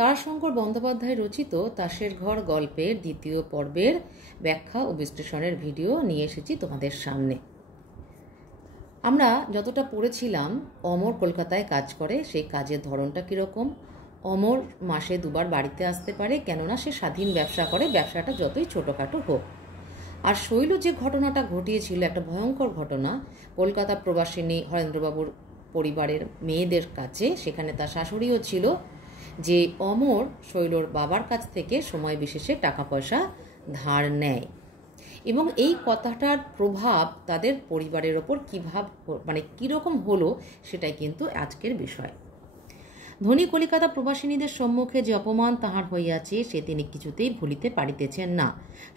তারাশঙ্কর বন্দ্যোপাধ্যায় রচিত তাসের ঘর গল্পের দ্বিতীয় পর্বের ব্যাখ্যা ও বিশ্লেষণের ভিডিও নিয়ে এসেছি তোমাদের সামনে। আমরা যতটা পড়েছিলাম, অমর কলকাতায় কাজ করে, সেই কাজের ধরনটা কীরকম। অমর মাসে দুবার বাড়িতে আসতে পারে, কেননা সে স্বাধীন ব্যবসা করে, ব্যবসাটা যতই ছোটোখাটো হোক। আর শৈল যে ঘটনাটা ঘটিয়েছিল, একটা ভয়ঙ্কর ঘটনা, কলকাতা প্রবাসিনী হরেন্দ্রবাবুর পরিবারের মেয়েদের কাছে, সেখানে তার শাশুড়িও ছিল, যে অমর শৈলর বাবার কাছ থেকে সময় বিশেষে টাকা পয়সা ধার নেয়, এবং এই কথাটার প্রভাব তাদের পরিবারের ওপর কীরকম হলো সেটাই কিন্তু আজকের বিষয়। ধনী কলিকাতা প্রবাসিনীদের সম্মুখে যে অপমান তাহার হইয়াছে, সে তিনি কিছুতেই ভুলিতে পারিতেছেন না।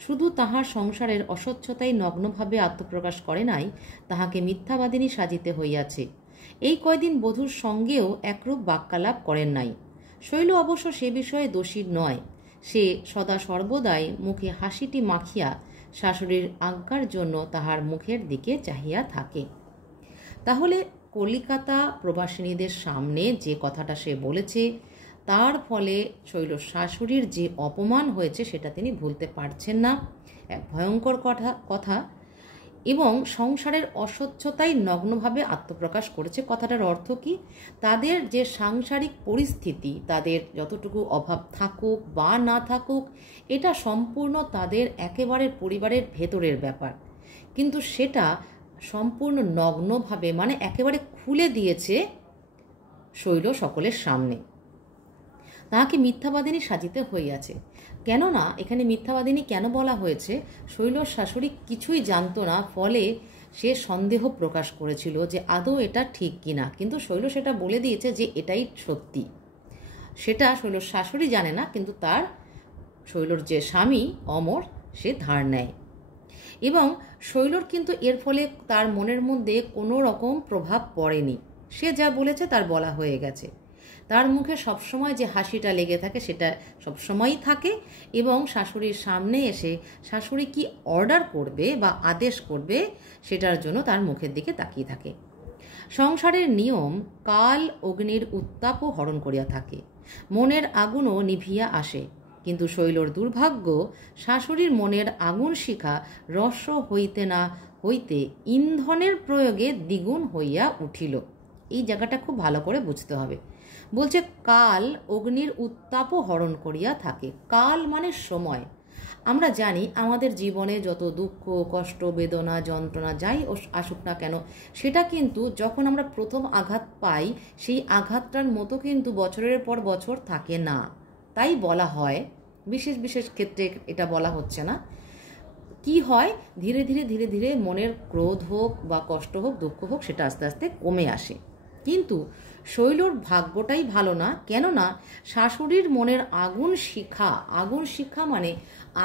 শুধু তাহার সংসারের অস্বচ্ছতাই নগ্নভাবে আত্মপ্রকাশ করে নাই, তাহাকে মিথ্যাবাদিনী সাজিতে হইয়াছে। এই কয়দিন বধূর সঙ্গেও একরূপ বাক্যালাপ করেন নাই। শৈল অবশ্য সে বিষয়ে দোষী নয়। সে সদা সর্বদাই মুখে হাসিটি মাখিয়া শাশুড়ির আজ্ঞার জন্য তাহার মুখের দিকে চাহিয়া থাকে। তাহলে কলিকাতা প্রবাসিনীদের সামনে যে কথাটা সে বলেছে, তার ফলে শৈল শাশুড়ির যে অপমান হয়েছে সেটা তিনি ভুলতে পারছেন না। এক ভয়ঙ্কর কথা, এবং সংসারের অস্বচ্ছতাই নগ্নভাবে আত্মপ্রকাশ করেছে। কথাটার অর্থ কি? তাদের যে সাংসারিক পরিস্থিতি, তাদের যতটুকু অভাব থাকুক বা না থাকুক, এটা সম্পূর্ণ তাদের একেবারে পরিবারের ভেতরের ব্যাপার, কিন্তু সেটা সম্পূর্ণ নগ্নভাবে, মানে একেবারে খুলে দিয়েছে শৈল সকলের সামনে। তাহাকে মিথ্যাবাদিনী সাজিতে হইয়াছে। কেননা এখানে মিথ্যাবাদিনী কেন বলা হয়েছে? শৈলর শাশুড়ি কিছুই জানতো না, ফলে সে সন্দেহ প্রকাশ করেছিল যে আদৌ এটা ঠিক কিনা, কিন্তু শৈল সেটা বলে দিয়েছে যে এটাই সত্যি। সেটা শৈলর শাশুড়ি জানে না, কিন্তু তার শৈলর যে স্বামী অমর, সে ধার নেয়, এবং শৈলর কিন্তু এর ফলে তার মনের মধ্যে কোনো রকম প্রভাব পড়েনি। সে যা বলেছে তার বলা হয়ে গেছে। তার মুখে সবসময় যে হাসিটা লেগে থাকে সেটা সবসময়ই থাকে, এবং শাশুড়ির সামনে এসে শাশুড়ি কি অর্ডার করবে বা আদেশ করবে সেটার জন্য তার মুখের দিকে তাকিয়ে থাকে। সংসারের নিয়ম কাল অগ্নির উত্তাপও হরণ করিয়া থাকে, মনের আগুনও নিভিয়া আসে, কিন্তু শৈলর দুর্ভাগ্য, শাশুড়ির মনের আগুন শিখা রস হইতে না হইতে ইন্ধনের প্রয়োগে দ্বিগুণ হইয়া উঠিল। এই জায়গাটা খুব ভালো করে বুঝতে হবে। বলছে কাল অগ্নির উত্তাপও হরণ করিয়া থাকে। কাল মানে সময়। আমরা জানি আমাদের জীবনে যত দুঃখ, কষ্ট, বেদনা, যন্ত্রণা যাই আসুক না কেন, সেটা কিন্তু যখন আমরা প্রথম আঘাত পাই, সেই আঘাতটার মতো কিন্তু বছরের পর বছর থাকে না। তাই বলা হয়, বিশেষ বিশেষ ক্ষেত্রে এটা বলা হচ্ছে না, কি হয়, ধীরে ধীরে ধীরে ধীরে মনের ক্রোধ হোক বা কষ্ট হোক, দুঃখ হোক, সেটা আস্তে আস্তে কমে আসে। কিন্তু শৈলর ভাগ্যটাই ভালো না, কেননা শাশুড়ির মনের আগুন শিখা মানে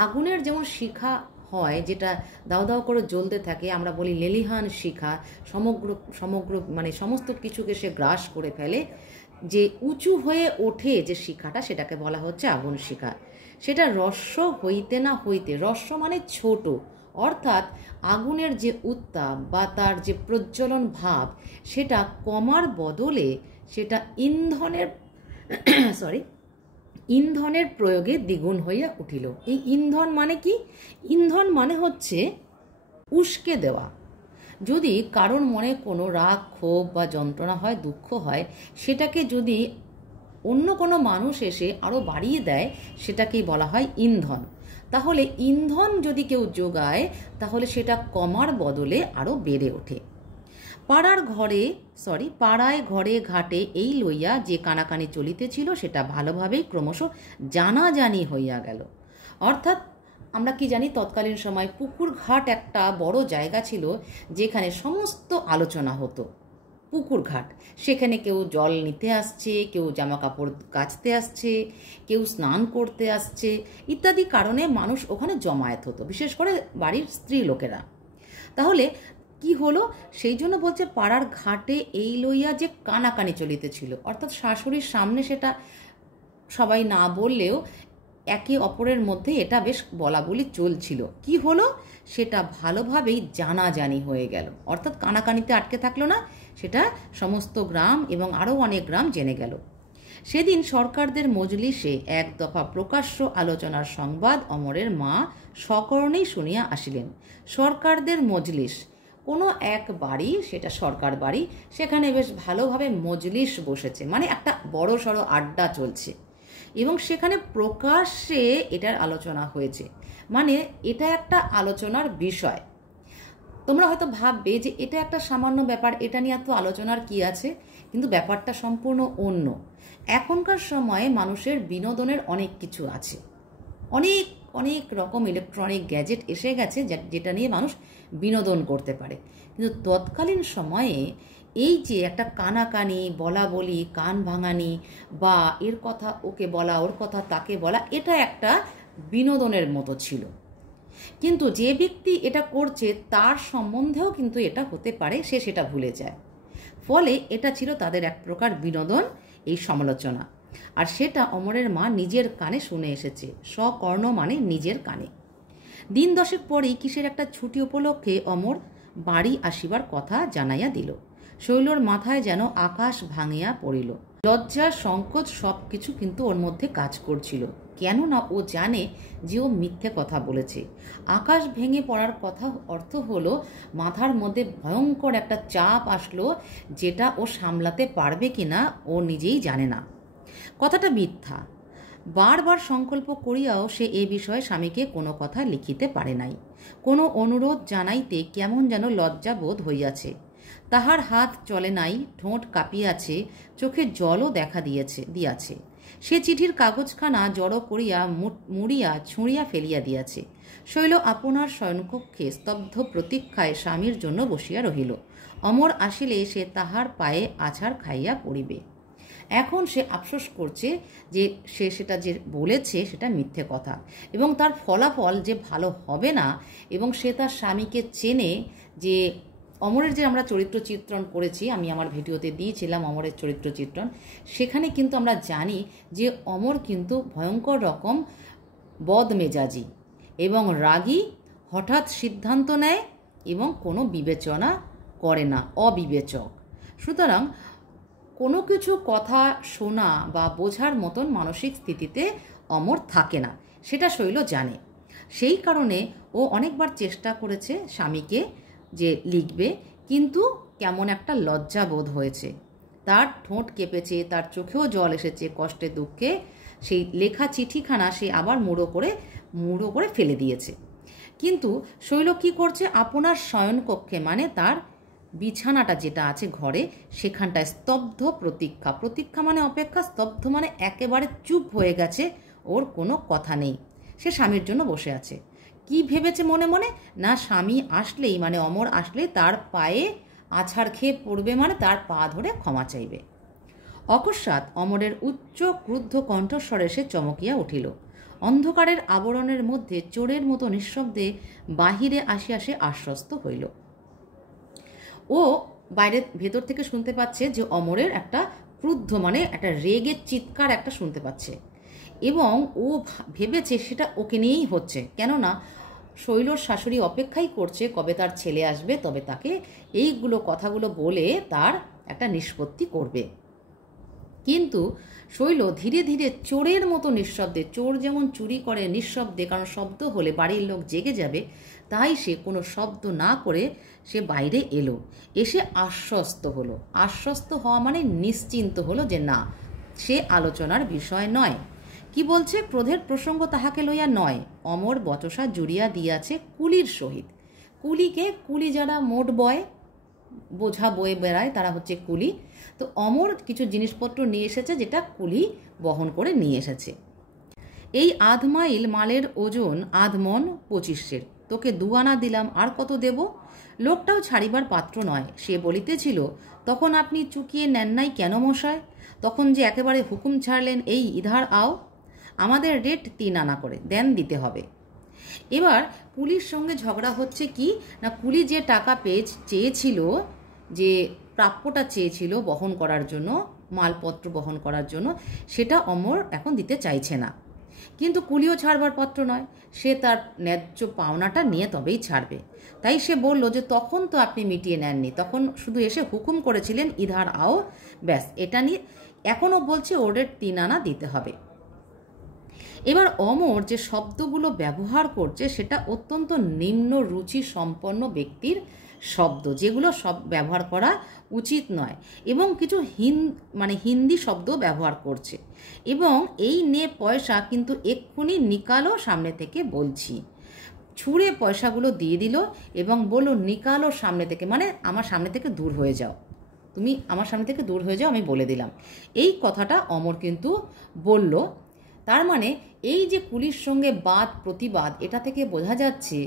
আগুনের যেমন শিখা হয়, যেটা দাও দাও করে জ্বলতে থাকে, আমরা বলি লেলিহান শিখা, সমগ্র মানে সমস্ত কিছুকে সে গ্রাস করে ফেলে, যে উঁচু হয়ে ওঠে যে শিখাটা, সেটাকে বলা হচ্ছে আগুন শিখা। সেটা রস্য হইতে না হইতে, রস্য মানে ছোট, অর্থাৎ আগুনের যে উত্তাপ বা তার যে প্রজ্বলন ভাব, সেটা কমার বদলে সেটা ইন্ধনের প্রয়োগে দ্বিগুণ হইয়া উঠিল। এই ইন্ধন মানে কি? ইন্ধন মানে হচ্ছে উস্কে দেওয়া। যদি কারোর মনে কোনো রাগ, ক্ষোভ বা যন্ত্রণা হয়, দুঃখ হয়, সেটাকে যদি অন্য কোনো মানুষ এসে আরও বাড়িয়ে দেয়, সেটাকেই বলা হয় ইন্ধন। তাহলে ইন্ধন যদি কেউ যোগায়, তাহলে সেটা কমার বদলে আরও বেড়ে ওঠে। পাড়ায় ঘরে ঘাটে এই লইয়া যে কানাকানি চলিতেছিল, সেটা ভালোভাবেই ক্রমশ জানাজানি হইয়া গেল। অর্থাৎ আমরা কি জানি, তৎকালীন সময় পুকুর ঘাট একটা বড় জায়গা ছিল, যেখানে সমস্ত আলোচনা হতো। পুকুর ঘাট, সেখানে কেউ জল নিতে আসছে, কেউ জামা কাপড় কাচতে আসছে, কেউ স্নান করতে আসছে, ইত্যাদি কারণে মানুষ ওখানে জমায়েত হতো, বিশেষ করে বাড়ির স্ত্রী লোকেরা। তাহলে কি হলো? সেই জন্য বলছে পাড়ার ঘাটে এই লইয়া যে কানাকানি চলিতেছিল, অর্থাৎ শাশুড়ির সামনে সেটা সবাই না বললেও একে অপরের মধ্যে এটা বেশ বলা বলি চলছিল। কি হলো? সেটা ভালোভাবেই জানাজানি হয়ে গেল, অর্থাৎ কানাকানিতে আটকে থাকলো না, সেটা সমস্ত গ্রাম এবং আরও অনেক গ্রাম জেনে গেল। সেদিন সরকারদের মজলিসে এক দফা প্রকাশ্য আলোচনার সংবাদ অমরের মা সকরণেই শুনিয়া আসিলেন। সরকারদের মজলিস, কোনো এক বাড়ি, সেটা সরকার বাড়ি, সেখানে বেশ ভালোভাবে মজলিস বসেছে, মানে একটা বড় সড়ো আড্ডা চলছে এবং সেখানে প্রকাশ্যে এটার আলোচনা হয়েছে, মানে এটা একটা আলোচনার বিষয়। তোমরা হয়তো ভাববে যে এটা একটা সামান্য ব্যাপার, এটা নিয়ে এত আলোচনার কি আছে, কিন্তু ব্যাপারটা সম্পূর্ণ অন্য। এখনকার সময়ে মানুষের বিনোদনের অনেক কিছু আছে, অনেক অনেক রকম ইলেকট্রনিক গ্যাজেট এসে গেছে যেটা নিয়ে মানুষ বিনোদন করতে পারে। কিন্তু তৎকালীন সময়ে এই যে একটা কানাকানি, বলা বলি, কান ভাঙানি, বা এর কথা ওকে বলা, ওর কথা তাকে বলা, এটা একটা বিনোদনের মতো ছিল। কিন্তু যে ব্যক্তি এটা করছে তার সম্বন্ধেও কিন্তু এটা হতে পারে, সে সেটা ভুলে যায়। ফলে এটা ছিল তাদের এক প্রকার বিনোদন, এই সমালোচনা। আর সেটা অমরের মা নিজের কানে শুনে এসেছে, সকর্ণ মানে নিজের কানে। দিন দশেক পরেই কিসের একটা ছুটি উপলক্ষে অমর বাড়ি আসিবার কথা জানাইয়া দিল। শৈলর মাথায় যেন আকাশ ভাঙিয়া পড়িল। লজ্জা, সংকোচ সব কিছু কিন্তু ওর মধ্যে কাজ করছিল, কেননা ও জানে যে ও মিথ্যে কথা বলেছে। আকাশ ভেঙে পড়ার কথা অর্থ হলো মাথার মধ্যে ভয়ঙ্কর একটা চাপ আসলো, যেটা ও সামলাতে পারবে কিনা ও নিজেই জানে না। কথাটা মিথ্যা। বারবার সংকল্প করিয়াও সে এ বিষয়ে স্বামীকে কোনো কথা লিখিতে পারে নাই। কোনো অনুরোধ জানাইতে কেমন যেন লজ্জা বোধ হইয়াছে। তাহার হাত চলে নাই, ঠোঁট কাঁপিয়াছে, চোখে জলও দেখা দিয়াছে। সে চিঠির কাগজখানা জড়ো করিয়া মুড়িয়া ছুঁড়িয়া ফেলিয়া দিয়াছে। শৈল আপনার শয়নকক্ষে স্তব্ধ প্রতীক্ষায় স্বামীর জন্য বসিয়া রহিল। অমর আসিলে সে তাহার পায়ে আছাড় খাইয়া পড়িবে। এখন সে আফসোস করছে যে সে সেটা যে বলেছে সেটা মিথ্যে কথা, এবং তার ফলাফল যে ভালো হবে না। এবং সে তার স্বামীকে চেনে, যে অমরের যে আমরা চরিত্র চিত্রণ করেছি, আমি আমার ভিডিওতে দিয়েছিলাম অমরের চরিত্র চিত্রণ, সেখানে কিন্তু আমরা জানি যে অমর কিন্তু ভয়ঙ্কর রকম বদমেজাজি এবং রাগী, হঠাৎ সিদ্ধান্ত নেয় এবং কোনো বিবেচনা করে না, অবিবেচক। সুতরাং কোনো কিছু কথা শোনা বা বোঝার মতন মানসিক স্থিতিতে অমর থাকে না, সেটা শৈল জানে। সেই কারণে ও অনেকবার চেষ্টা করেছে স্বামীকে যে লিখবে, কিন্তু কেমন একটা লজ্জা বোধ হয়েছে, তার ঠোঁট কেঁপেছে, তার চোখেও জল এসেছে কষ্টে দুঃখে। সেই লেখা চিঠিখানা সে আবার মুড়ো করে ফেলে দিয়েছে। কিন্তু শৈল কী করছে, আপনার শয়নকক্ষে মানে তার বিছানাটা যেটা আছে ঘরে, সেখানটায় স্তব্ধ প্রতীক্ষা, প্রতীক্ষা মানে অপেক্ষা, স্তব্ধ মানে একেবারে চুপ হয়ে গেছে, ওর কোনো কথা নেই। সে স্বামীর জন্য বসে আছে। কি ভেবেছে মনে মনে, না স্বামী আসলেই মানে অমর আসলেই তার পায়ে আছাড় খেয়ে পড়বে, মানে তার পা ধরে ক্ষমা চাইবে। অকস্মাৎ অমরের উচ্চ ক্রুদ্ধ কণ্ঠস্বরে সে চমকিয়া উঠিল। অন্ধকারের আবরণের মধ্যে চোরের মতো নিঃশব্দে বাহিরে আসিয়া সে আশ্বস্ত হইল। ও ভেতর থেকে শুনতে পাচ্ছে যে অমরের একটা ক্রুদ্ধ মানে একটা রেগের চিৎকার একটা শুনতে পাচ্ছে, এবং ও ভেবেছে সেটা ওকে নিয়েই হচ্ছে, কেননা শৈলর শাশুড়ি অপেক্ষাই করছে কবে তার ছেলে আসবে, তবে তাকে এইগুলো কথাগুলো বলে তার একটা নিষ্পত্তি করবে। কিন্তু শৈল ধীরে ধীরে চোরের মতো নিঃশব্দে, চোর যেমন চুরি করে নিঃশব্দে, কারণ শব্দ হলে বাড়ির লোক জেগে যাবে, তাই সে কোনো শব্দ না করে সে বাইরে এলো। এসে আশ্বস্ত হলো। আশ্বস্ত হওয়া মানে নিশ্চিন্ত হলো যে না, সে আলোচনার বিষয় নয়। কি বলছে, ক্রোধের প্রসঙ্গ তাহাকে লইয়া নয়। অমর বচসা জুড়িয়া দিয়াছে কুলির সহিত। কুলিকে, কুলি যারা মোট বয়, বোঝা বয়ে বেড়ায়, তারা হচ্ছে কুলি। তো অমর কিছু জিনিসপত্র নিয়ে এসেছে যেটা কুলি বহন করে নিয়ে এসেছে। এই 1/2 মাইল মালের ওজন 1/2 মণ 25-এর, তোকে 2 আনা দিলাম, আর কত দেব? লোকটাও ছাড়িবার পাত্র নয়। সে বলিতেছিল, তখন আপনি চুকিয়ে নেন নাই কেন মশায়? তখন যে একেবারে হুকুম ছাড়লেন, এই ইধার আও, আমাদের রেট 3 আনা করে দেন, দিতে হবে। এবার কুলির সঙ্গে ঝগড়া হচ্ছে কি না, কুলি যে টাকা চেয়েছিল, যে প্রাপ্যটা চেয়েছিল বহন করার জন্য, মালপত্র বহন করার জন্য, সেটা অমর এখন দিতে চাইছে না। কিন্তু কুলিও ছাড়বার পাত্র নয়, সে তার ন্যায্য পাওনাটা নিয়ে তবেই ছাড়বে। তাই সে বলল যে তখন তো আপনি মিটিয়ে নেননি, তখন শুধু এসে হুকুম করেছিলেন ইধার আও, ব্যাস, এটা নিয়ে এখনও বলছে ওরের 3 আনা দিতে হবে। এবার অমর যে শব্দগুলো ব্যবহার করছে সেটা অত্যন্ত নিম্ন রুচি সম্পন্ন ব্যক্তির শব্দ, যেগুলো সব ব্যবহার করা উচিত নয়, এবং কিছু হিন্দি শব্দ ব্যবহার করছে। এবং এই নে পয়সা কিন্তু এক্ষুনি নিকালো সামনে থেকে বলছি, ছুঁড়ে পয়সাগুলো দিয়ে দিল এবং বলল নিকালো সামনে থেকে, মানে আমার সামনে থেকে দূর হয়ে যাও, তুমি আমার সামনে থেকে দূর হয়ে যাও, আমি বলে দিলাম। এই কথাটা অমর কিন্তু বলল। তার মানে এই যে কুলির সঙ্গে বাদ প্রতিবাদ, এটা থেকে বোঝা যাচ্ছে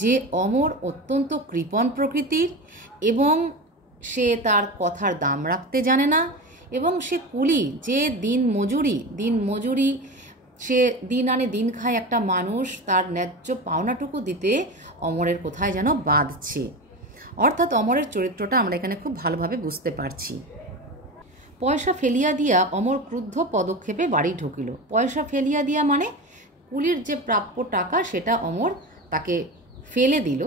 যে অমর অত্যন্ত কৃপণ প্রকৃতির এবং সে তার কথার দাম রাখতে জানে না, এবং সে কুলি যে দিন মজুরি সে দিন আনে দিন খায় একটা মানুষ, তার ন্যায্য পাওনাটুকু দিতে অমরের কোথায় যেন বাঁধছে। অর্থাৎ অমরের চরিত্রটা আমরা এখানে খুব ভালোভাবে বুঝতে পারছি। পয়সা ফেলিয়া দিয়া অমর ক্রুদ্ধ পদক্ষেপে বাড়ি ঢুকিল। পয়সা ফেলিয়া দিয়া মানে কুলির যে প্রাপ্য টাকা সেটা অমর তাকে ফেলে দিল,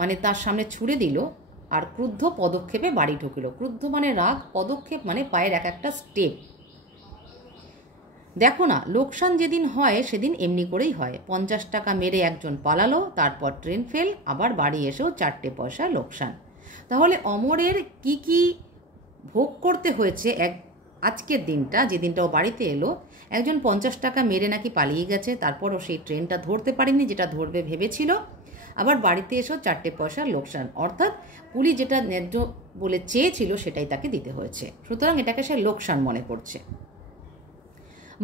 মানে তার সামনে ছুঁড়ে দিল, আর ক্রুদ্ধ পদক্ষেপে বাড়ি ঢুকিল। ক্রুদ্ধ মানে রাগ, পদক্ষেপ মানে পায়ের এক একটা স্টেপ। দেখো না, লোকসান যেদিন হয় সেদিন এমনি করেই হয়। 50 টাকা মেরে একজন পালালো, তারপর ট্রেন ফেল, আবার বাড়ি এসেও 4টে পয়সা লোকসান। তাহলে অমরের কি কি ভোগ করতে হয়েছে আজকের দিনটা, যে দিনটা ও বাড়িতে এলো। একজন 50 টাকা মেরে নাকি পালিয়ে গেছে, তারপরও সেই ট্রেনটা ধরতে পারেনি যেটা ধরবে ভেবেছিল, আবার বাড়িতে এসেও 4টে পয়সার লোকসান। অর্থাৎ পুলিশ যেটা ন্যায্য বলে চেয়েছিল সেটাই তাকে দিতে হয়েছে, সুতরাং এটাকে সে লোকসান মনে করছে।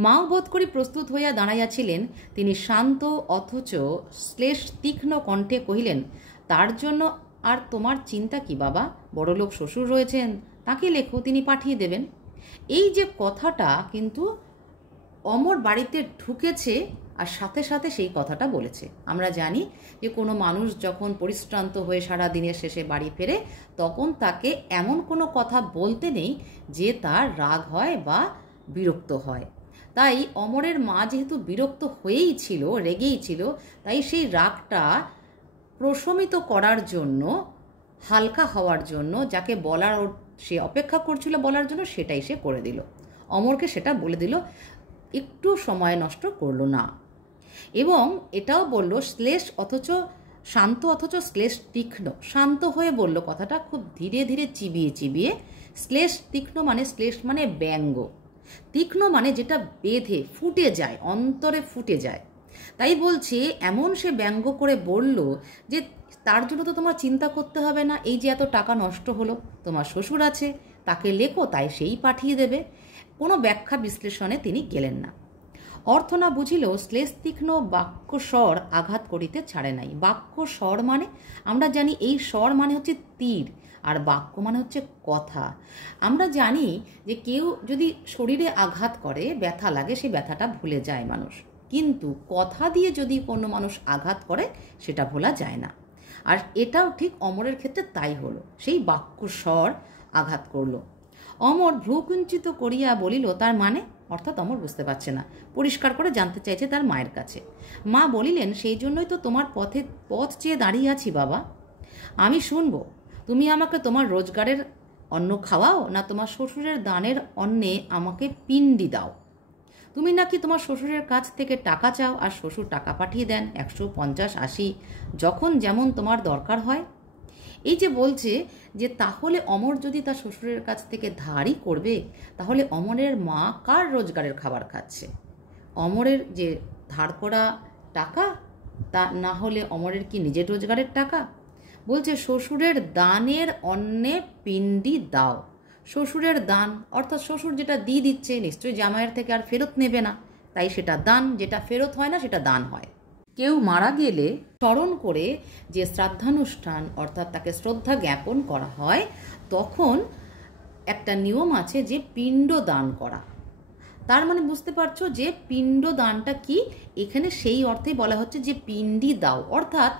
মাও বোধ করি প্রস্তুত হইয়া দাঁড়াইয়াছিলেন। তিনি শান্ত অথচ শ্লেষ তীক্ষ্ণ কণ্ঠে কহিলেন, তার জন্য আর তোমার চিন্তা কি বাবা? বড়লোক শ্বশুর রয়েছেন, তাকে লেখো, তিনি পাঠিয়ে দেবেন। এই যে কথাটা কিন্তু অমর বাড়িতে ঢুকেছে আর সাথে সাথে সেই কথাটা বলেছে। আমরা জানি যে কোনো মানুষ যখন পরিশ্রান্ত হয়ে সারা দিনের শেষে বাড়ি ফেরে, তখন তাকে এমন কোনো কথা বলতে নেই যে তার রাগ হয় বা বিরক্ত হয়। তাই অমরের মা যেহেতু বিরক্ত হয়েই ছিল, রেগেই ছিল, তাই সেই রাগটা প্রশমিত করার জন্য, হালকা হওয়ার জন্য, যাকে বলার সে অপেক্ষা করছিল বলার জন্য, সেটাই সে করে দিল। অমরকে সেটা বলে দিল, একটু সময় নষ্ট করলো না। এবং এটাও বলল শ্লেষ অথচ শান্ত অথচ শ্লেষ তীক্ষ্ণ। শান্ত হয়ে বলল কথাটা, খুব ধীরে ধীরে চিবিয়ে চিবিয়ে। শ্লেষ তীক্ষ্ণ মানে, শ্লেষ মানে ব্যঙ্গ, তীক্ষ্ণ মানে যেটা বেঁধে ফুটে যায়, অন্তরে ফুটে যায়। তাই বলছে এমন সে ব্যঙ্গ করে বলল যে তার জন্য তো তোমার চিন্তা করতে হবে না, এই যে এত টাকা নষ্ট হলো, তোমার শ্বশুর আছে, তাকে লেখো, তাই সেই পাঠিয়ে দেবে। কোনো ব্যাখ্যা বিশ্লেষণে তিনি গেলেন না। অর্থ না বুঝিলেও শ্লেষ তীক্ষ্ণ বাক্য স্বর আঘাত করিতে ছাড়ে নাই। বাক্য স্বর মানে আমরা জানি এই স্বর মানে হচ্ছে তীর, আর বাক্য মানে হচ্ছে কথা। আমরা জানি যে কেউ যদি শরীরে আঘাত করে, ব্যথা লাগে, সেই ব্যথাটা ভুলে যায় মানুষ, কিন্তু কথা দিয়ে যদি কোনো মানুষ আঘাত করে সেটা ভোলা যায় না। আর এটাও ঠিক অমরের ক্ষেত্রে তাই হলো, সেই বাক্য স্বর আঘাত করলো। অমর ভ্রুকুঞ্চিত করিয়া বলিল, তার মানে? অর্থাৎ অমর বুঝতে পারছে না, পরিষ্কার করে জানতে চাইছে তার মায়ের কাছে। মা বলিলেন, সেই জন্যই তো তোমার পথ চেয়ে দাঁড়িয়ে আছি বাবা। আমি শুনবো, তুমি আমাকে তোমার রোজগারের অন্ন খাওয়াও, না তোমার শ্বশুরের দানের অন্নে আমাকে পিণ্ডি দাও? তুমি নাকি তোমার শ্বশুরের কাছ থেকে টাকা চাও আর শ্বশুর টাকা পাঠিয়ে দেন 100, 50, 80, যখন যেমন তোমার দরকার হয়। এই যে বলছে যে তাহলে অমর যদি তার শ্বশুরের কাছ থেকে ধারই করবে, তাহলে অমরের মা কার রোজগারের খাবার খাচ্ছে? অমরের যে ধার করা টাকা, তা না হলে অমরের কি নিজের রোজগারের টাকা? বলছে শ্বশুরের দানের অন্নে পিণ্ডি দাও। শ্বশুরের দান অর্থাৎ শ্বশুর যেটা দিয়ে দিচ্ছে, নিশ্চয়ই জামাইয়ের থেকে আর ফেরত নেবে না, তাই সেটা দান। যেটা ফেরত হয় না সেটা দান হয়। কেউ মারা গেলে স্মরণ করে যে শ্রাদ্ধানুষ্ঠান অর্থাৎ তাকে শ্রদ্ধা জ্ঞাপন করা হয়, তখন একটা নিয়ম আছে যে পিণ্ড দান করা। তার মানে বুঝতে পারছো যে পিণ্ড দানটা কি, এখানে সেই অর্থেই বলা হচ্ছে যে পিণ্ডি দাও। অর্থাৎ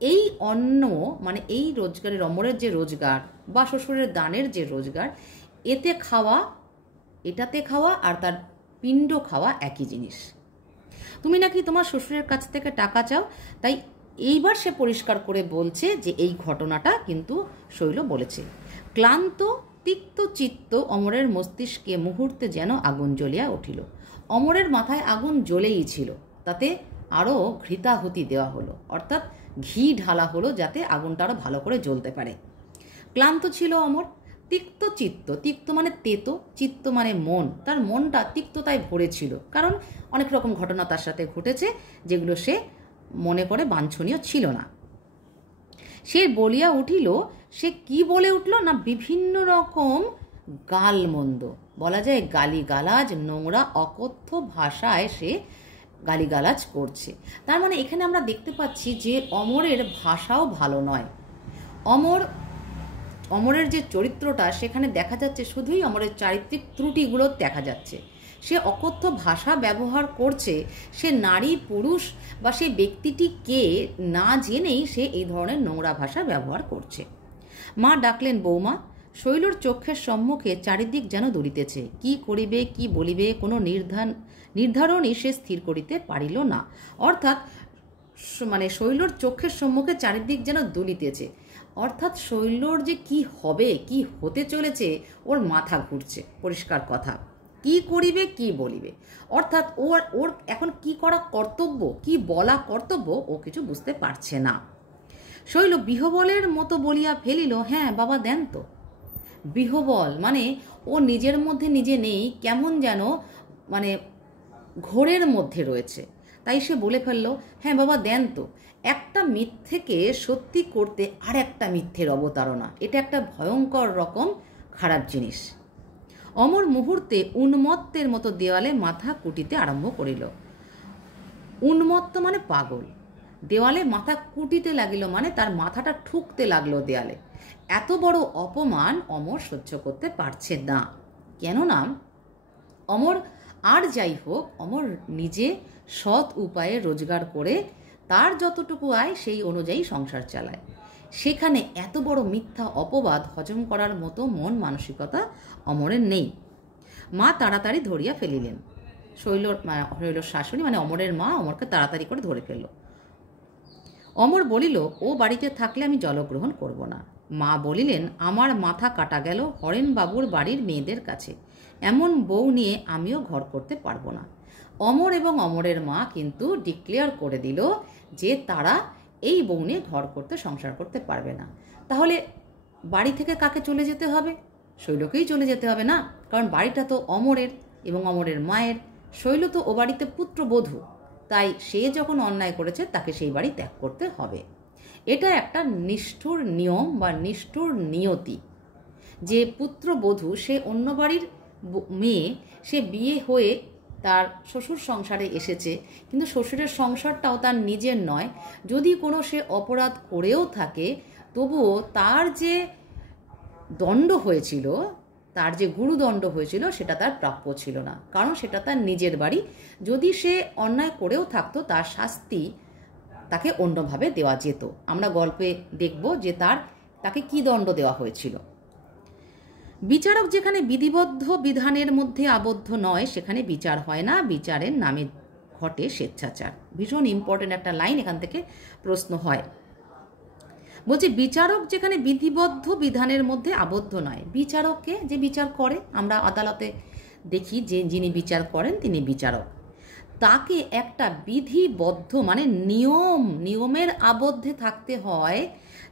এই অন্ন মানে এই রোজগারের, অমরের যে রোজগার বা শ্বশুরের দানের যে রোজগার, এতে খাওয়া, এটাতে খাওয়া আর তার পিণ্ড খাওয়া একই জিনিস। তুমি নাকি তোমার শ্বশুরের কাছ থেকে টাকা চাও, তাই এইবার সে পরিষ্কার করে বলছে যে এই ঘটনাটা কিন্তু শৈল বলেছে। ক্লান্ত তিক্ত চিত্ত অমরের মস্তিষ্কে মুহূর্তে যেন আগুন জ্বলিয়া উঠিল। অমরের মাথায় আগুন জ্বলেই ছিল, তাতে আরও ঘৃতাহুতি দেওয়া হলো, অর্থাৎ ঘি ঢালা হলো যাতে আগুনটা আরও ভালো করে জ্বলতে পারে। ক্লান্ত ছিল অমর। তিক্ত চিত্ত, তিক্ত মানে তেতো, চিত্ত মানে মন, তার মনটা তিক্ততায় ভরেছিল, কারণ অনেক রকম ঘটনা তার সাথে ঘটেছে যেগুলো সে মনে করে বাঞ্ছনীয় ছিল না। সে বলিয়া উঠিল, সে কি বলে উঠল না, বিভিন্ন রকম গালমন্দ, বলা যায় গালিগালাজ, নোংরা অকথ্য ভাষায় সে গালিগালাজ করছে। তার মানে এখানে আমরা দেখতে পাচ্ছি যে অমরের ভাষাও ভালো নয়। অমরের যে চরিত্রটা সেখানে দেখা যাচ্ছে, শুধুই অমরের চারিত্রিক ত্রুটিগুলো দেখা যাচ্ছে। সে অকথ্য ভাষা ব্যবহার করছে, সে নারী পুরুষ বা সেই ব্যক্তিটি কে না জেনেই সে এই ধরনের নোংরা ভাষা ব্যবহার করছে। মা ডাকলেন, বৌমা। শৈলর চক্ষের সম্মুখে চারিদিক যেন দুলিতেছে, কি করিবে কি বলিবে কোনো নির্ধারণই সে স্থির করিতে পারিল না। অর্থাৎ মানে শৈলর চক্ষের সম্মুখে চারিদিক যেন দুলিতেছে, অর্থাৎ শৈলর যে কি হবে, কি হতে চলেছে, ওর মাথা ঘুরছে, পরিষ্কার কথা। কি করিবে কি বলিবে, অর্থাৎ ওর এখন কি করা কর্তব্য, কি বলা কর্তব্য, ও কিছু বুঝতে পারছে না। শৈল বিহবলের মতো বলিয়া ফেলিল, হ্যাঁ বাবা দেন তো। বিহবল মানে ও নিজের মধ্যে নিজে নেই, কেমন যেন মানে ঘোরের মধ্যে রয়েছে, তাই সে বলে ফেলল, হ্যাঁ বাবা দেন তো। একটা মিথ্যেকে সত্যি করতে আর একটা মিথ্যের অবতারণা, এটা একটা ভয়ঙ্কর রকম খারাপ জিনিস। অমর মুহূর্তে উন্মত্তের মতো দেওয়ালে মাথা কুটিতে আরম্ভ করিল। উন্মত্ত মানে পাগল, দেওয়ালে মাথা কুটিতে লাগিল মানে তার মাথাটা ঠুকতে লাগলো দেয়ালে। এত বড় অপমান অমর সহ্য করতে পারছে না। কেননা অমর আর যাই হোক, অমর নিজে সৎ উপায়ে রোজগার করে তার যতটুকু আয় সেই অনুযায়ী সংসার চালায়। সেখানে এত বড় মিথ্যা অপবাদ হজম করার মতো মন মানসিকতা অমরের নেই। মা তাড়াতাড়ি ধরিয়া ফেলিলেন। শৈলর শাশুড়ি মানে অমরের মা অমরকে তাড়াতাড়ি করে ধরে ফেলল। অমর বলিল, ও বাড়িতে থাকলে আমি জলগ্রহণ করব না। মা বলিলেন, আমার মাথা কাটা গেল হরেনবাবুর বাড়ির মেয়েদের কাছে, এমন বউ নিয়ে আমিও ঘর করতে পারবো না। অমর এবং অমরের মা কিন্তু ডিক্লেয়ার করে দিল যে তারা এই বউ নিয়ে ঘর করতে, সংসার করতে পারবে না। তাহলে বাড়ি থেকে কাকে চলে যেতে হবে? শৈলকেই চলে যেতে হবে না, কারণ বাড়িটা তো অমরের এবং অমরের মায়ের। শৈল তো ও বাড়িতে পুত্রবধূ, তাই সে যখন অন্যায় করেছে তাকে সেই বাড়ি ত্যাগ করতে হবে। এটা একটা নিষ্ঠুর নিয়ম বা নিষ্ঠুর নিয়তি, যে পুত্রবধূ সে অন্য বাড়ির মেয়ে, সে বিয়ে হয়ে তার শ্বশুর সংসারে এসেছে, কিন্তু শ্বশুরের সংসারটাও তার নিজের নয়। যদি কোনো সে অপরাধ করেও থাকে, তবুও তার যে দণ্ড হয়েছিল, তার যে গুরুদণ্ড হয়েছিল, সেটা তার প্রাপ্য ছিল না, কারণ সেটা তার নিজের বাড়ি। যদি সে অন্যায় করেও থাকতো, তার শাস্তি তাকে অন্যভাবে দেওয়া যেত। আমরা গল্পে দেখব যে তাকে কি দণ্ড দেওয়া হয়েছিল। বিচারক যেখানে বিধিবদ্ধ বিধানের মধ্যে আবদ্ধ নয়, সেখানে বিচার হয় না, বিচারের নামে ঘটে স্বেচ্ছাচার। ভীষণ ইম্পর্টেন্ট একটা লাইন, এখান থেকে প্রশ্ন হয়। বলছি, বিচারক যেখানে বিধিবদ্ধ বিধানের মধ্যে আবদ্ধ নয়। বিচারককে যে বিচার করে, আমরা আদালতে দেখি যে যিনি বিচার করেন তিনি বিচারক, তাকে একটা বিধিবদ্ধ মানে নিয়মের আবদ্ধে থাকতে হয়,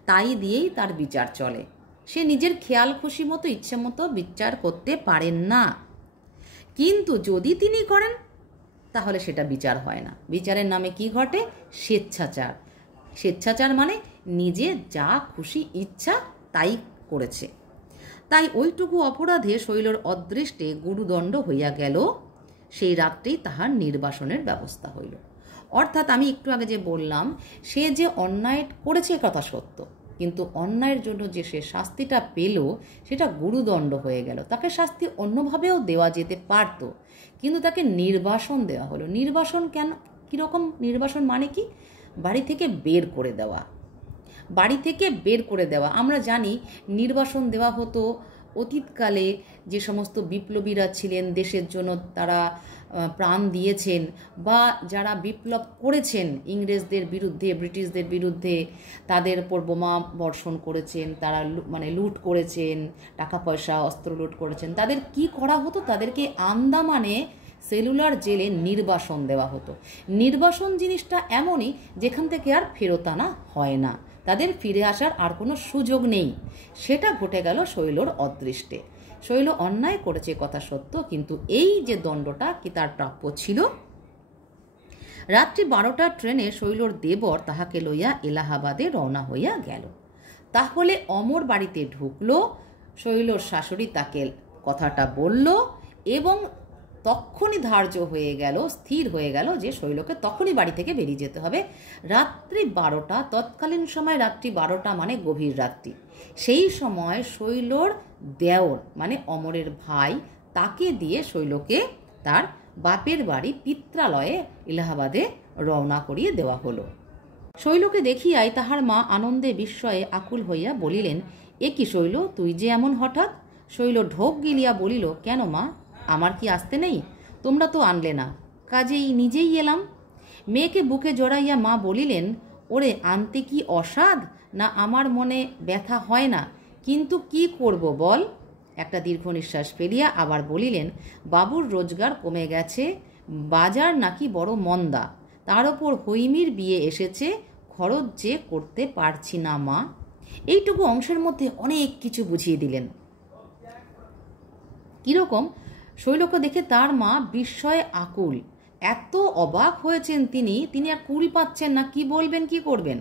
তাই দিয়েই তার বিচার চলে। সে নিজের খেয়াল খুশি মতো ইচ্ছে মতো বিচার করতে পারেন না। কিন্তু যদি তিনি করেন তাহলে সেটা বিচার হয় না। বিচারের নামে কি ঘটে? স্বেচ্ছাচার। স্বেচ্ছাচার মানে নিজে যা খুশি ইচ্ছা তাই করেছে। তাই ওইটুকু অপরাধে শৈলর অদৃষ্টে গুরুদণ্ড হইয়া গেল। সেই রাত্রেই তাহার নির্বাসনের ব্যবস্থা হইল। অর্থাৎ আমি একটু আগে যে বললাম, সে যে অন্যায় করেছে কথা সত্য, কিন্তু অন্যায়ের জন্য যে সে শাস্তিটা পেল সেটা গুরুদণ্ড হয়ে গেল। তাকে শাস্তি অন্যভাবেও দেওয়া যেতে পারত, কিন্তু তাকে নির্বাসন দেওয়া হলো। নির্বাসন কেন? কীরকম নির্বাসন মানে কি? বাড়ি থেকে বের করে দেওয়া। বাড়ি থেকে বের করে দেওয়া। আমরা জানি নির্বাসন দেওয়া হতো অতীতকালে, যে সমস্ত বিপ্লবীরা ছিলেন দেশের জন্য, তারা প্রাণ দিয়েছেন বা যারা বিপ্লব করেছেন ইংরেজদের বিরুদ্ধে, ব্রিটিশদের বিরুদ্ধে, তাদের উপর বোমা বর্ষণ করেছেন, তারা মানে লুট করেছেন, টাকা পয়সা অস্ত্র লুট করেছেন, তাদের কি করা হতো? তাদেরকে আন্দামানে সেলুলার জেলে নির্বাসন দেওয়া হতো। নির্বাসন জিনিসটা এমনই যেখান থেকে আর ফেরত আনা হয় না, তাদের ফিরে আসার আর কোনো সুযোগ নেই। সেটা ঘটে গেল শৈলর অদৃষ্টে। শৈল অন্যায় করেছে কথা সত্য, কিন্তু এই যে দণ্ডটা কি তার প্রাপ্য ছিল। রাত্রি 12টার ট্রেনে শৈলর দেবর তাহাকে লইয়া এলাহাবাদে রওনা হইয়া গেল। তাহলে অমর বাড়িতে ঢুকল। শৈলর শাশুড়ি তাকে কথাটা বলল এবং তখনই ধার্য হয়ে গেল, স্থির হয়ে গেল যে শৈলকে তখনই বাড়ি থেকে বেরিয়ে যেতে হবে। রাত্রি 12টা, তৎকালীন সময় রাত্রি 12টা মানে গভীর রাত্রি। সেই সময় শৈলর দেওর মানে অমরের ভাই, তাকে দিয়ে শৈলকে তার বাপের বাড়ি পিত্রালয়ে এলাহাবাদে রওনা করিয়ে দেওয়া হলো। শৈলকে দেখিয়াই তাহার মা আনন্দে বিস্ময়ে আকুল হইয়া বলিলেন, এ কি শৈল, তুই যে এমন হঠাৎ? শৈল ঢোক গিলিয়া বলিল, কেন মা, আমার কি আসতে নেই? তোমরা তো আনলে না, কাজেই নিজেই এলাম। মেয়েকে বুকে জড়াইয়া মা বলিলেন, ওরে আনতে কি অসাধ, না আমার মনে ব্যথা হয় না, কিন্তু কি করব বল। একটা দীর্ঘ নিঃশ্বাস ফেলিয়া আবার বলিলেন, বাবুর রোজগার কমে গেছে, বাজার নাকি বড় মন্দা, তার ওপর হৈমির বিয়ে এসেছে, খরচ যে করতে পারছি না মা। এইটুকু অংশের মধ্যে অনেক কিছু বুঝিয়ে দিলেন। কিরকম? শৈলকে দেখে তার মা বিস্ময়ে আকুল, এত অবাক হয়েছেন তিনি আর কুল পাচ্ছেন না, কি বলবেন কি করবেন।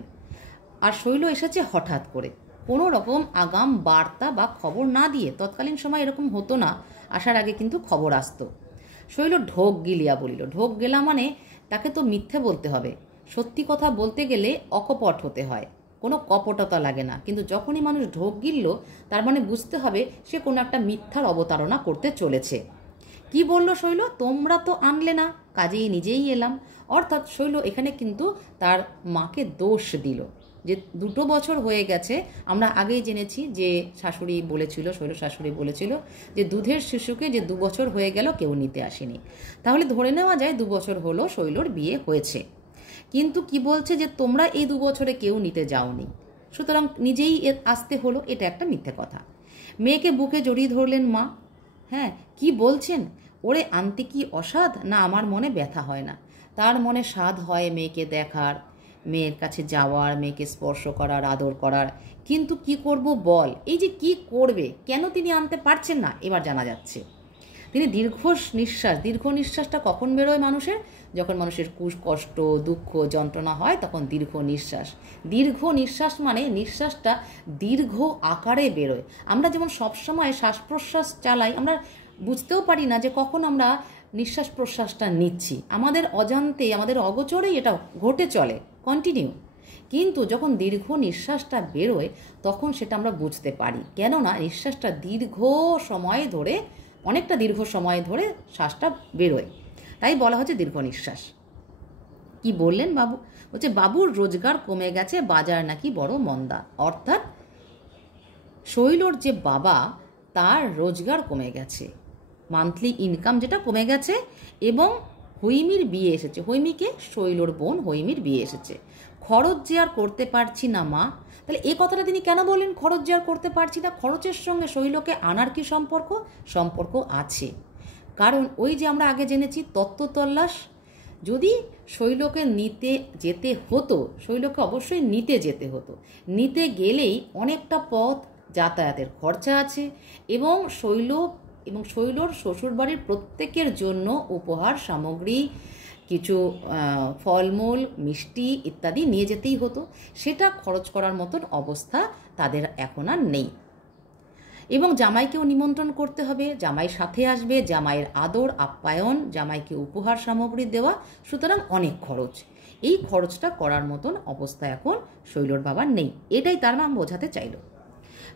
আর শৈল এসেছে হঠাৎ করে, কোনো রকম আগাম বার্তা বা খবর না দিয়ে। তৎকালীন সময় এরকম হতো না, আসার আগে কিন্তু খবর আসতো। শৈল ঢোক গিলিয়া বলিল, ঢোক গেলা মানে তাকে তো মিথ্যে বলতে হবে। সত্যি কথা বলতে গেলে অকপট হতে হয়, কোনো কপটতা লাগে না। কিন্তু যখনই মানুষ ঢোক গিলল, তার মানে বুঝতে হবে সে কোনো একটা মিথ্যার অবতারণা করতে চলেছে। কি বলল শৈল, তোমরা তো আনলে না, কাজেই নিজেই এলাম। অর্থাৎ শৈল এখানে কিন্তু তার মাকে দোষ দিল যে 2 বছর হয়ে গেছে। আমরা আগেই জেনেছি যে শাশুড়ি বলেছিল, শৈল শাশুড়ি বলেছিল যে দুধের শিশুকে যে 2 বছর হয়ে গেল কেউ নিতে আসেনি। তাহলে ধরে নেওয়া যায় 2 বছর হলো শৈলর বিয়ে হয়েছে, কিন্তু কি বলছে যে তোমরা এই 2 বছরে কেউ নিতে যাওনি, সুতরাং নিজেই আসতে হলো, এটা একটা মিথ্যে কথা। মেয়েকে বুকে জড়িয়ে ধরলেন মা। হ্যাঁ, কি বলছেন? ওরে আনতে কি অসাধ, না আমার মনে ব্যথা হয় না। তার মনে স্বাদ হয় মেয়েকে দেখার, মেয়ের কাছে যাওয়ার, মেয়েকে স্পর্শ করার, আদর করার, কিন্তু কি করব বল। এই যে কি করবে, কেন তিনি আনতে পারছেন না, এবার জানা যাচ্ছে। তিনি দীর্ঘ নিঃশ্বাসটা কখন বেরোয় মানুষের? যখন মানুষের কষ্ট, দুঃখ, যন্ত্রণা হয়, তখন দীর্ঘ নিঃশ্বাস মানে নিঃশ্বাসটা দীর্ঘ আকারে বেরোয়। আমরা যেমন সবসময় শ্বাস প্রশ্বাস চালাই, আমরা বুঝতেও পারি না যে কখন আমরা নিঃশ্বাস প্রশ্বাসটা নিচ্ছি, আমাদের অজান্তে, আমাদের অগোচরেই এটা ঘটে চলে কন্টিনিউ। কিন্তু যখন দীর্ঘ নিঃশ্বাসটা বেরোয় তখন সেটা আমরা বুঝতে পারি, কেননা নিঃশ্বাসটা অনেকটা দীর্ঘ সময় ধরে শ্বাসটা বেরোয়, তাই বলা হচ্ছে দীর্ঘ নিঃশ্বাস। কি বললেন বাবু? বলছে বাবুর রোজগার কমে গেছে, বাজার নাকি বড় মন্দা। অর্থাৎ শৈলর যে বাবা, তার রোজগার কমে গেছে, মান্থলি ইনকাম যেটা কমে গেছে, এবং হৈমির বিয়ে এসেছে। হৈমিকে শৈলর বোন হৈমির বিয়ে এসেছে, খরচ যে আর করতে পারছি না মা। তাহলে এই কথাটা তিনি কেন বললেন, খরচ যে আর করতে পারছি না? খরচের সঙ্গে শৈলকে আনার কি সম্পর্ক আছে। কারণ ওই যে আমরা আগে জেনেছি তত্ত্বতল্লাশ, যদি শৈলকে নিতে যেতে হতো, শৈলকে অবশ্যই নিতে যেতে হতো, নিতে গেলেই অনেকটা পথ, যাতায়াতের খরচা আছে, এবং শৈলর শ্বশুরবাড়ির প্রত্যেকের জন্য উপহার সামগ্রী, কিছু ফলমূল, মিষ্টি ইত্যাদি নিয়ে যেতেই হতো। সেটা খরচ করার মতন অবস্থা তাদের এখন আর নেই। এবং জামাইকেও নিমন্ত্রণ করতে হবে, জামাই সাথে আসবে, জামাইয়ের আদর আপ্যায়ন, জামাইকে উপহার সামগ্রী দেওয়া, সুতরাং অনেক খরচ। এই খরচটা করার মতন অবস্থা এখন শৈলর বাবার নেই, এটাই তার মা বোঝাতে চাইল।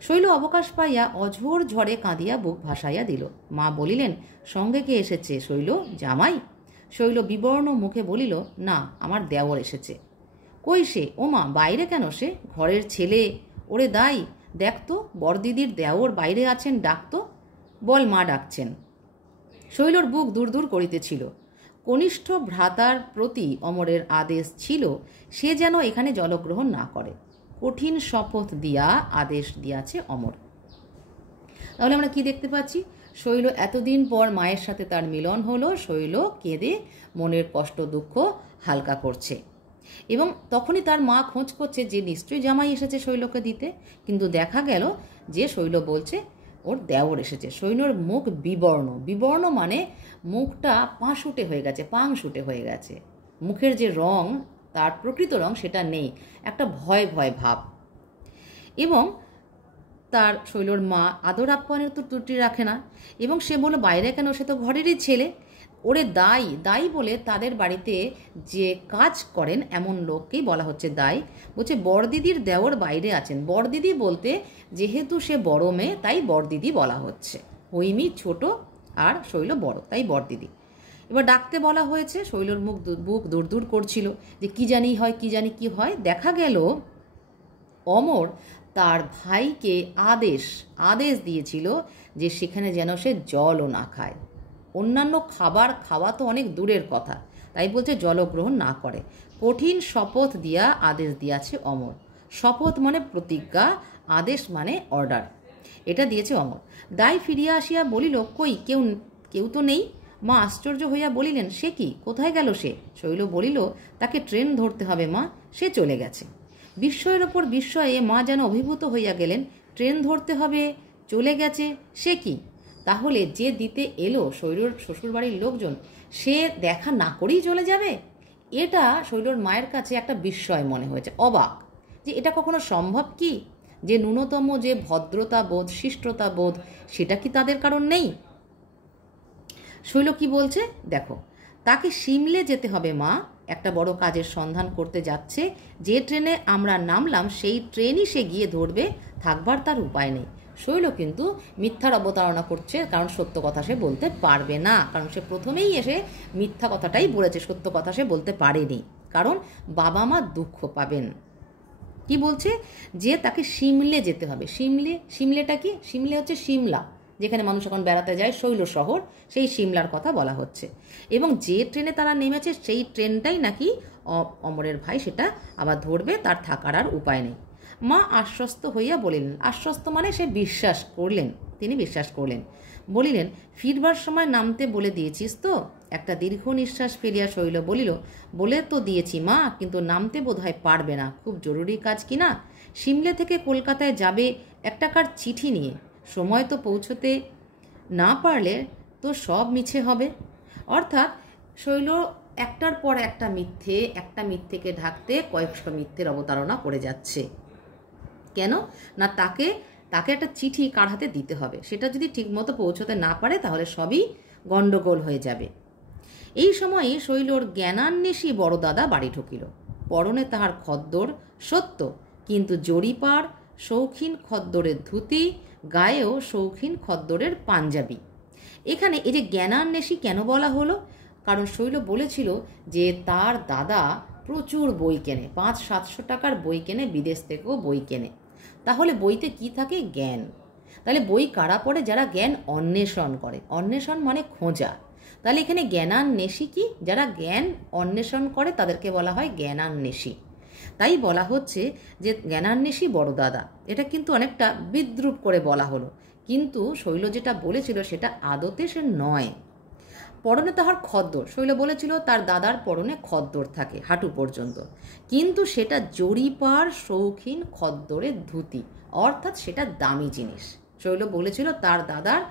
শৈল অবকাশ পাইয়া অঝোর ঝড়ে কাঁদিয়া বুক ভাসাইয়া দিল। মা বলিলেন, সঙ্গে কে এসেছে শৈল? জামাই? শৈল বিবর্ণ মুখে বলিল, না, আমার দেওর এসেছে। কই সে? ও মা, বাইরে কেন সে? ঘরের ছেলে। ওরে দাই, দেখতো বড়দিদির দেওর বাইরে আছেন, ডাকতো। বল মা ডাকছেন। শৈলর বুক দূর দূর করিতেছিল। কনিষ্ঠ ভ্রাতার প্রতি অমরের আদেশ ছিল সে যেন এখানে জলগ্রহণ না করে। কঠিন শপথ দিয়া আদেশ দিয়াছে অমর। তাহলে আমরা কি দেখতে পাচ্ছি? শৈল এতদিন পর মায়ের সাথে তার মিলন হলো, শৈল কেঁদে মনের কষ্ট দুঃখ হালকা করছে এবং তখনই তার মা খোঁজ করছে যে নিশ্চয়ই জামাই এসেছে শৈলকে দিতে, কিন্তু দেখা গেল যে শৈল বলছে ওর দেওর এসেছে। শৈলর মুখ বিবর্ণ, বিবর্ণ মানে মুখটা পাঁশুটে হয়ে গেছে, পাংশুটে হয়ে গেছে, মুখের যে রং তার প্রকৃত রং সেটা নেই, একটা ভয় ভয় ভাব। এবং তার শৈলর মা আদর আপ্যায়নের তো ত্রুটি রাখে না এবং সে বলল বাইরে কেন, সে তো ঘরেরই ছেলে, ওরে দায়ী, দায়ী বলে তাদের বাড়িতে যে কাজ করেন এমন লোককেই বলা হচ্ছে দায়ী। বলছে বড়দিদির দেওর বাইরে আছেন। বড়দিদি বলতে যেহেতু সে বড় মেয়ে তাই বড়দিদি বলা হচ্ছে, হৈমি ছোট আর শৈল বড়, তাই বড়দিদি। এবার ডাকতে বলা হয়েছে। শৈলর বুক দূর দূর করছিল যে কি জানি হয়, কি জানি কি হয়। দেখা গেল অমর তার ভাইকে আদেশ দিয়েছিল যে সেখানে যেন সে জলও না খায়। অন্যান্য খাবার খাওয়া তো অনেক দূরের কথা, তাই বলছে জলগ্রহণ না করে। কঠিন শপথ দিয়া আদেশ দিয়াছে অমর। শপথ মানে প্রতিজ্ঞা, আদেশ মানে অর্ডার, এটা দিয়েছে অমর। দাই ফিরিয়া আসিয়া বলিল কই কেউ তো নেই। মা আশ্চর্য হইয়া বলিলেন সে কি, কোথায় গেল সে? শৈল বলিল তাকে ট্রেন ধরতে হবে মা, সে চলে গেছে। বিস্ময়ের ওপর বিস্ময়ে মা যেন অভিভূত হইয়া গেলেন। ট্রেন ধরতে হবে, চলে গেছে, সে কি? তাহলে যে দিতে এলো শৈলর শ্বশুরবাড়ির লোকজন, সে দেখা না করেই চলে যাবে? এটা শৈলর মায়ের কাছে একটা বিস্ময় মনে হয়েছে, অবাক, যে এটা কখনো সম্ভব কি? যে ন্যূনতম যে ভদ্রতা বোধ, শিষ্টতা বোধ, সেটা কি তাদের কারণ নেই? শৈল কি বলছে দেখো, তাকে সিমলে যেতে হবে মা, একটা বড় কাজের সন্ধান করতে যাচ্ছে। যে ট্রেনে আমরা নামলাম সেই ট্রেনই সে গিয়ে ধরবে, থাকবার তার উপায় নেই। শৈল কিন্তু মিথ্যার অবতারণা করছে, কারণ সত্য কথা সে বলতে পারবে না, কারণ সে প্রথমেই এসে মিথ্যা কথাটাই বলেছে, সত্য কথা সে বলতে পারেনি, কারণ বাবা মা দুঃখ পাবেন। কি বলছে? যে তাকে সিমলে যেতে হবে। সিমলেটা কি? সিমলে হচ্ছে সিমলা, যেখানে মানুষ এখন বেড়াতে যায়, শৈল শহর, সেই সিমলার কথা বলা হচ্ছে। এবং যে ট্রেনে তারা নেমেছে সেই ট্রেনটাই নাকি অমরের ভাই সেটা আবার ধরবে, তার থাকার আর উপায় নেই। মা আশ্বস্ত হইয়া বলিলেন, আশ্বস্ত মানে সে বিশ্বাস করলেন, তিনি বিশ্বাস করলেন। বলিলেন ফিরবার সময় নামতে বলে দিয়েছিস তো? একটা দীর্ঘ নিঃশ্বাস ফেলিয়া শৈল বলিল, বলে তো দিয়েছি মা, কিন্তু নামতে বোধহয় পারবে না, খুব জরুরি কাজ কিনা। সিমলে থেকে কলকাতায় যাবে একটাকার চিঠি নিয়ে, সময় তো পৌঁছতে না পারলে তো সব মিছে হবে। অর্থাৎ শৈল একটার পর একটা মিথ্যেকে ঢাকতে কয়েকশো মিথ্যের অবতারণা করে যাচ্ছে। কেন না, তাকে একটা চিঠি কার হাতে দিতে হবে, সেটা যদি ঠিকমতো পৌঁছতে না পারে তাহলে সবই গণ্ডগোল হয়ে যাবে। এই সময়ে শৈলর জ্ঞানান্বেষী বড় দাদা বাড়ি ঢুকিল। পরনে তাহার খদ্দর সত্য, কিন্তু জরিপার শৌখিন খদ্দরের ধুতি, গায়েও শৌখিন খদ্দরের পাঞ্জাবি। এখানে এই যে জ্ঞানান্বেষী কেন বলা হলো? কারণ শৈল বলেছিল যে তার দাদা প্রচুর বই কেনে, 500-700 টাকার বই কেনে, বিদেশ থেকেও বই কেনে। তাহলে বইতে কি থাকে? জ্ঞান। তাহলে বই কারা পড়ে? যারা জ্ঞান অন্বেষণ করে। অন্বেষণ মানে খোঁজা। তাহলে এখানে জ্ঞানান্বেষী কি? যারা জ্ঞান অন্বেষণ করে তাদেরকে বলা হয় জ্ঞানান্বেষী। তাই বলা হচ্ছে যে জ্ঞানান্বেষী বড় দাদা, এটা কিন্তু অনেকটা বিদ্রূপ করে বলা হলো, কিন্তু শৈল যেটা বলেছিল সেটা আদতে সে নয়। পরনে তাহার খদ্দর, শৈল বলেছিল তার দাদার পরনে খদ্দর থাকে হাঁটু পর্যন্ত, কিন্তু সেটা জরিপার শৌখিন খদ্দরের ধুতি, অর্থাৎ সেটা দামি জিনিস। শৈল বলেছিল তার দাদার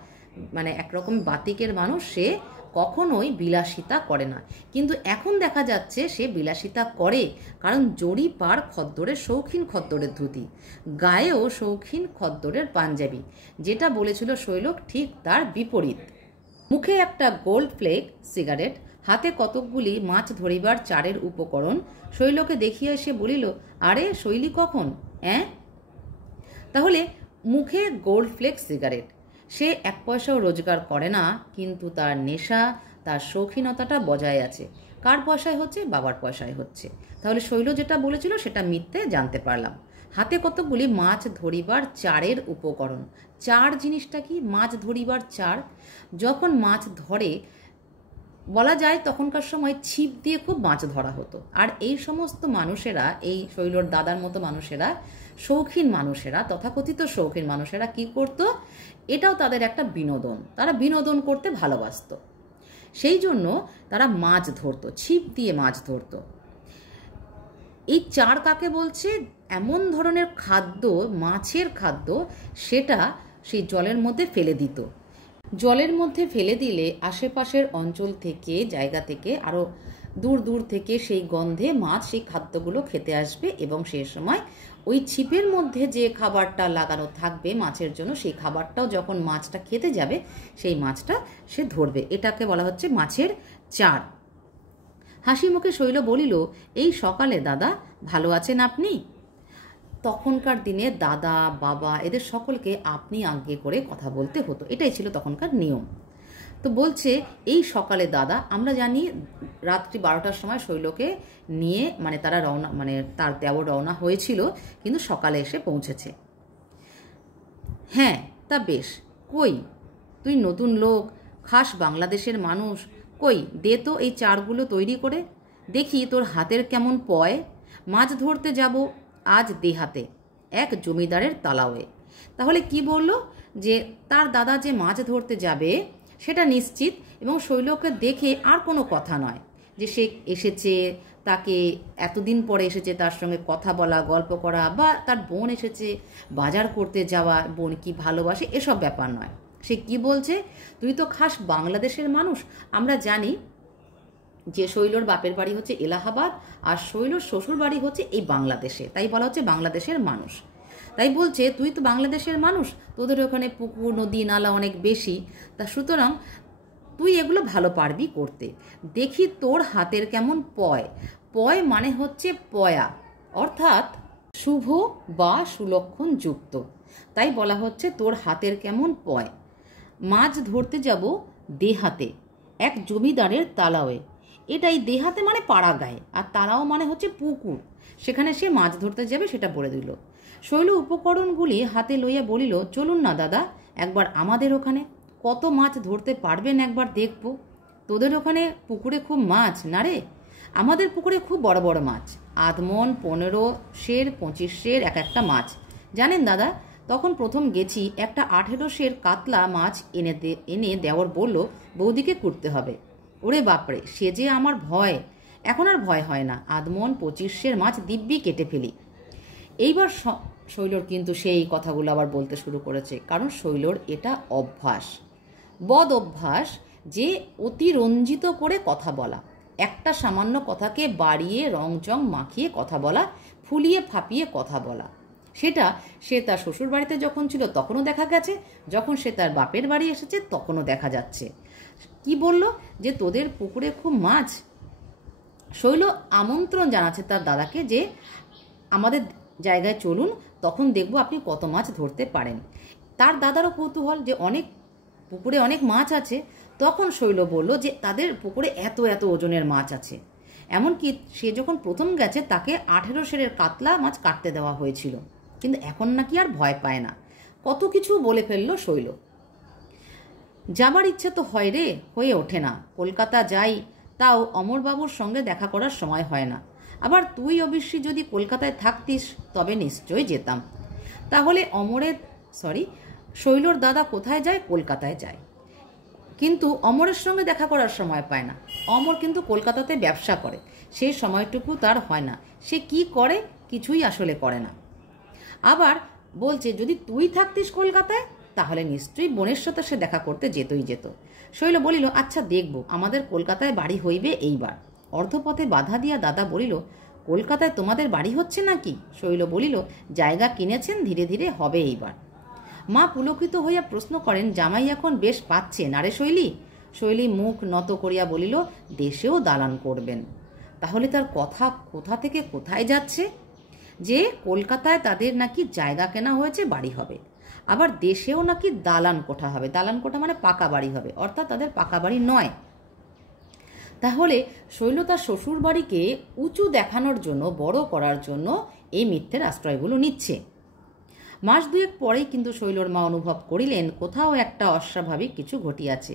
মানে একরকম বাতিকের মানুষ, সে কখনোই বিলাসিতা করে না, কিন্তু এখন দেখা যাচ্ছে সে বিলাসিতা করে, কারণ জরিপার খদ্দরের শৌখিন খদ্দরের ধুতি, গায়েও শৌখিন খদ্দরের পাঞ্জাবি। যেটা বলেছিল শৈল ঠিক তার বিপরীত। মুখে একটা গোল্ড ফ্লেক সিগারেট, হাতে কতকগুলি মাছ ধরিবার চারের উপকরণ। শৈলকে দেখিয়া এসে বলিল, আরে শৈলী কখন? তাহলে মুখে গোল্ড ফ্লেক সিগারেট, সে 1 পয়সাও রোজগার করে না, কিন্তু তার নেশা, তার শৌখিনতাটা বজায় আছে। কার পয়সায় হচ্ছে? বাবার পয়সায় হচ্ছে। তাহলে শৈল যেটা বলেছিল সেটা মিথ্যে জানতে পারলাম। হাতে কতগুলি মাছ ধরিবার চারের উপকরণ। চার জিনিসটা কি? মাছ ধরিবার চার। যখন মাছ ধরে বলা যায় তখনকার সময় ছিপ দিয়ে খুব মাছ ধরা হতো। আর এই সমস্ত মানুষেরা, এই শৈলর দাদার মতো মানুষেরা, শৌখিন মানুষেরা, তথাকথিত শৌখিন মানুষেরা কি করত, এটাও তাদের একটা বিনোদন, তারা বিনোদন করতে ভালোবাসত। সেই জন্য তারা মাছ ধরতো, ছিপ দিয়ে মাছ ধরতো। এই চার কাকে বলছে, এমন ধরনের খাদ্য, মাছের খাদ্য, সেটা সেই জলের মধ্যে ফেলে দিত। জলের মধ্যে ফেলে দিলে আশেপাশের অঞ্চল থেকে, জায়গা থেকে, আরও দূর দূর থেকে সেই গন্ধে মাছ সেই খাদ্যগুলো খেতে আসবে এবং সেই সময় ওই ছিপের মধ্যে যে খাবারটা লাগানো থাকবে মাছের জন্য, সেই খাবারটাও যখন মাছটা খেতে যাবে সেই মাছটা সে ধরবে। এটাকে বলা হচ্ছে মাছের চার। হাসি মুখে শৈল বলিল, এই সকালে দাদা ভালো আছেন আপনি? তখনকার দিনে দাদা, বাবা এদের সকলকে আপনি আজ্ঞে করে কথা বলতে হতো, এটাই ছিল তখনকার নিয়ম। তো বলছে, এই সকালে দাদা, আমরা জানি রাত্রি 12টার সময় শৈলকে নিয়ে তারা রওনা, তার দেওর রওনা হয়েছিল, কিন্তু সকালে এসে পৌঁছেছে। হ্যাঁ তা বেশ, কই তুই নতুন লোক, খাস বাংলাদেশের মানুষ, কই দে তো এই চারগুলো তৈরি করে দেখি তোর হাতের কেমন পয়। মাছ ধরতে যাব আজ দেহাতে এক জমিদারের তালাওয়ে। তাহলে কি বলল, যে তার দাদা যে মাছ ধরতে যাবে সেটা নিশ্চিত, এবং শৈলকে দেখে আর কোনো কথা নয়, যে সে এসেছে, তাকে এতদিন পরে এসেছে, তার সঙ্গে কথা বলা, গল্প করা, বা তার বোন এসেছে বাজার করতে যাওয়া, বোন কি ভালোবাসে, এসব ব্যাপার নয়। সে কি বলছে, তুই তো খাস বাংলাদেশের মানুষ। আমরা জানি যে শৈলর বাপের বাড়ি হচ্ছে এলাহাবাদ, আর শৈলর শ্বশুর বাড়ি হচ্ছে এই বাংলাদেশে, তাই বলা হচ্ছে বাংলাদেশের মানুষ। তাই বলছে, তুই তো বাংলাদেশের মানুষ, তোদের ওখানে পুকুর, নদী, নালা অনেক বেশি, তা সুতরাং তুই এগুলো ভালো পারবি করতে। দেখি তোর হাতের কেমন পয়। পয় মানে হচ্ছে পয়া, অর্থাৎ শুভ বা সুলক্ষণ যুক্ত, তাই বলা হচ্ছে তোর হাতের কেমন পয়। মাছ ধরতে যাব দেহাতে এক জমিদারের তালাওয়ে। এটাই দেহাতে মানে পাড়া গায়ে, আর তালাও মানে হচ্ছে পুকুর, সেখানে সে মাছ ধরতে যাবে সেটা বলে দিল। শৈল উপকরণগুলি হাতে লইয়া বলিল, চলুন না দাদা একবার আমাদের ওখানে, কত মাছ ধরতে পারবেন একবার দেখব। তোদের ওখানে পুকুরে খুব মাছ না রে? আমাদের পুকুরে খুব বড় বড় মাছ, আধমন, 15 সের, 25 সের এক একটা মাছ। জানেন দাদা, তখন প্রথম গেছি একটা 18 সের কাতলা মাছ এনে দেওয়ার বলল বৌদিকে করতে হবে। ওরে বাপরে, সে যে আমার ভয়, এখন আর ভয় হয় না, আধমন 25 সের মাছ দিব্যি কেটে ফেলি। এইবার শৈলর কিন্তু সেই কথাগুলো আবার বলতে শুরু করেছে, কারণ শৈলর এটা অভ্যাস, বদ অভ্যাস, যে অতিরঞ্জিত করে কথা বলা, একটা সামান্য কথাকে বাড়িয়ে রংচং মাখিয়ে কথা বলা, ফুলিয়ে ফাঁপিয়ে কথা বলা। সেটা সে তার শ্বশুর বাড়িতে যখন ছিল তখনও দেখা গেছে, যখন সে তার বাপের বাড়ি এসেছে তখনও দেখা যাচ্ছে। কি বলল, যে তোদের পুকুরে খুব মাছ। শৈল আমন্ত্রণ জানাচ্ছে তার দাদাকে, যে আমাদের জায়গায় চলুন, তখন দেখব আপনি কত মাছ ধরতে পারেন। তার দাদারও কৌতূহল, যে অনেক পুকুরে অনেক মাছ আছে। তখন শৈল বলল যে তাদের পুকুরে এত এত ওজনের মাছ আছে, এমনকি সে যখন প্রথম গেছে তাকে 18 সেরের কাতলা মাছ কাটতে দেওয়া হয়েছিল, কিন্তু এখন নাকি আর ভয় পায় না। কত কিছু বলে ফেলল শৈল। যাবার ইচ্ছে তো হয় রে, হয়ে ওঠে না। কলকাতা যাই, তাও অমরবাবুর সঙ্গে দেখা করার সময় হয় না। আবার তুই অবশ্যই যদি কলকাতায় থাকতিস তবে নিশ্চয়ই যেতাম। তাহলে শৈলর দাদা কোথায় যায়? কলকাতায় যায়, কিন্তু অমরের সঙ্গে দেখা করার সময় পায় না। অমর কিন্তু কলকাতাতে ব্যবসা করে, সেই সময়টুকু তার হয় না। সে কি করে? কিছুই আসলে করে না। আবার বলছে, যদি তুই থাকতিস কলকাতায় তাহলে নিশ্চয়ই বোনের সাথে সে দেখা করতে যেত। শৈল বলিল, আচ্ছা দেখব, আমাদের কলকাতায় বাড়ি হইবে এইবার। অর্ধপথে বাধা দিয়া দাদা বলিল, কলকাতায় তোমাদের বাড়ি হচ্ছে নাকি? শৈল বলিল, জায়গা কিনেছেন, ধীরে ধীরে হবে এইবার। মা পুলকিত হইয়া প্রশ্ন করেন, জামাই এখন বেশ পাচ্ছে না রে শৈলী? শৈলী মুখ নত করিয়া বলিল, দেশেও দালান করবেন। তাহলে তার কথা কোথা থেকে কোথায় যাচ্ছে? যে কলকাতায় তাদের নাকি জায়গা কেনা হয়েছে, বাড়ি হবে, আবার দেশেও নাকি দালান কোঠা হবে। দালান কোঠা মানে পাকা বাড়ি হবে, অর্থাৎ তাদের পাকা বাড়ি নয়। তাহলে শৈল তার শ্বশুর বাড়িকে উঁচু দেখানোর জন্য, বড় করার জন্য এই মিথ্যের আশ্রয়গুলো নিচ্ছে। মাস দুয়েক পরেই কিন্তু শৈলর মা অনুভব করিলেন কোথাও একটা অস্বাভাবিক কিছু ঘটিয়াছে।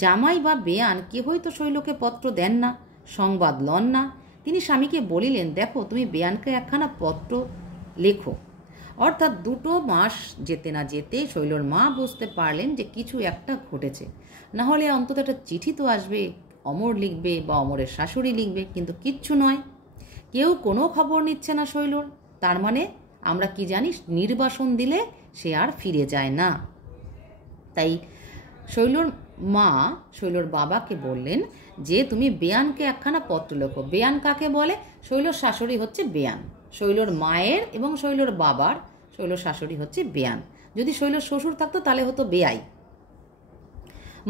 জামাই বা বেয়ান কেহই তো শৈলকে পত্র দেন না, সংবাদ লন না। তিনি স্বামীকে বলিলেন, দেখো তুমি বেয়ানকে একখানা পত্র লেখো। অর্থাৎ 2 মাস যেতে না যেতে শৈলর মা বুঝতে পারলেন যে কিছু একটা ঘটেছে। না হলে অন্তত একটা চিঠি তো আসবে, অমর লিখবে বা অমরের শাশুড়ি লিখবে, কিন্তু কিচ্ছু নয়। কেউ কোনো খবর নিচ্ছে না শৈলর। তার মানে আমরা কি জানি, নির্বাসন দিলে সে আর ফিরে যায় না। তাই শৈলর মা শৈলর বাবাকে বললেন যে তুমি বেয়ানকে একখানা পত্র লেখো। বেয়ান কাকে বলে? শৈলর শাশুড়ি হচ্ছে বেয়ান। শৈলর মায়ের এবং শৈলর বাবার শৈলর শাশুড়ি হচ্ছে বেয়ান। যদি শৈলর শ্বশুর থাকতো তাহলে হতো বেয়াই।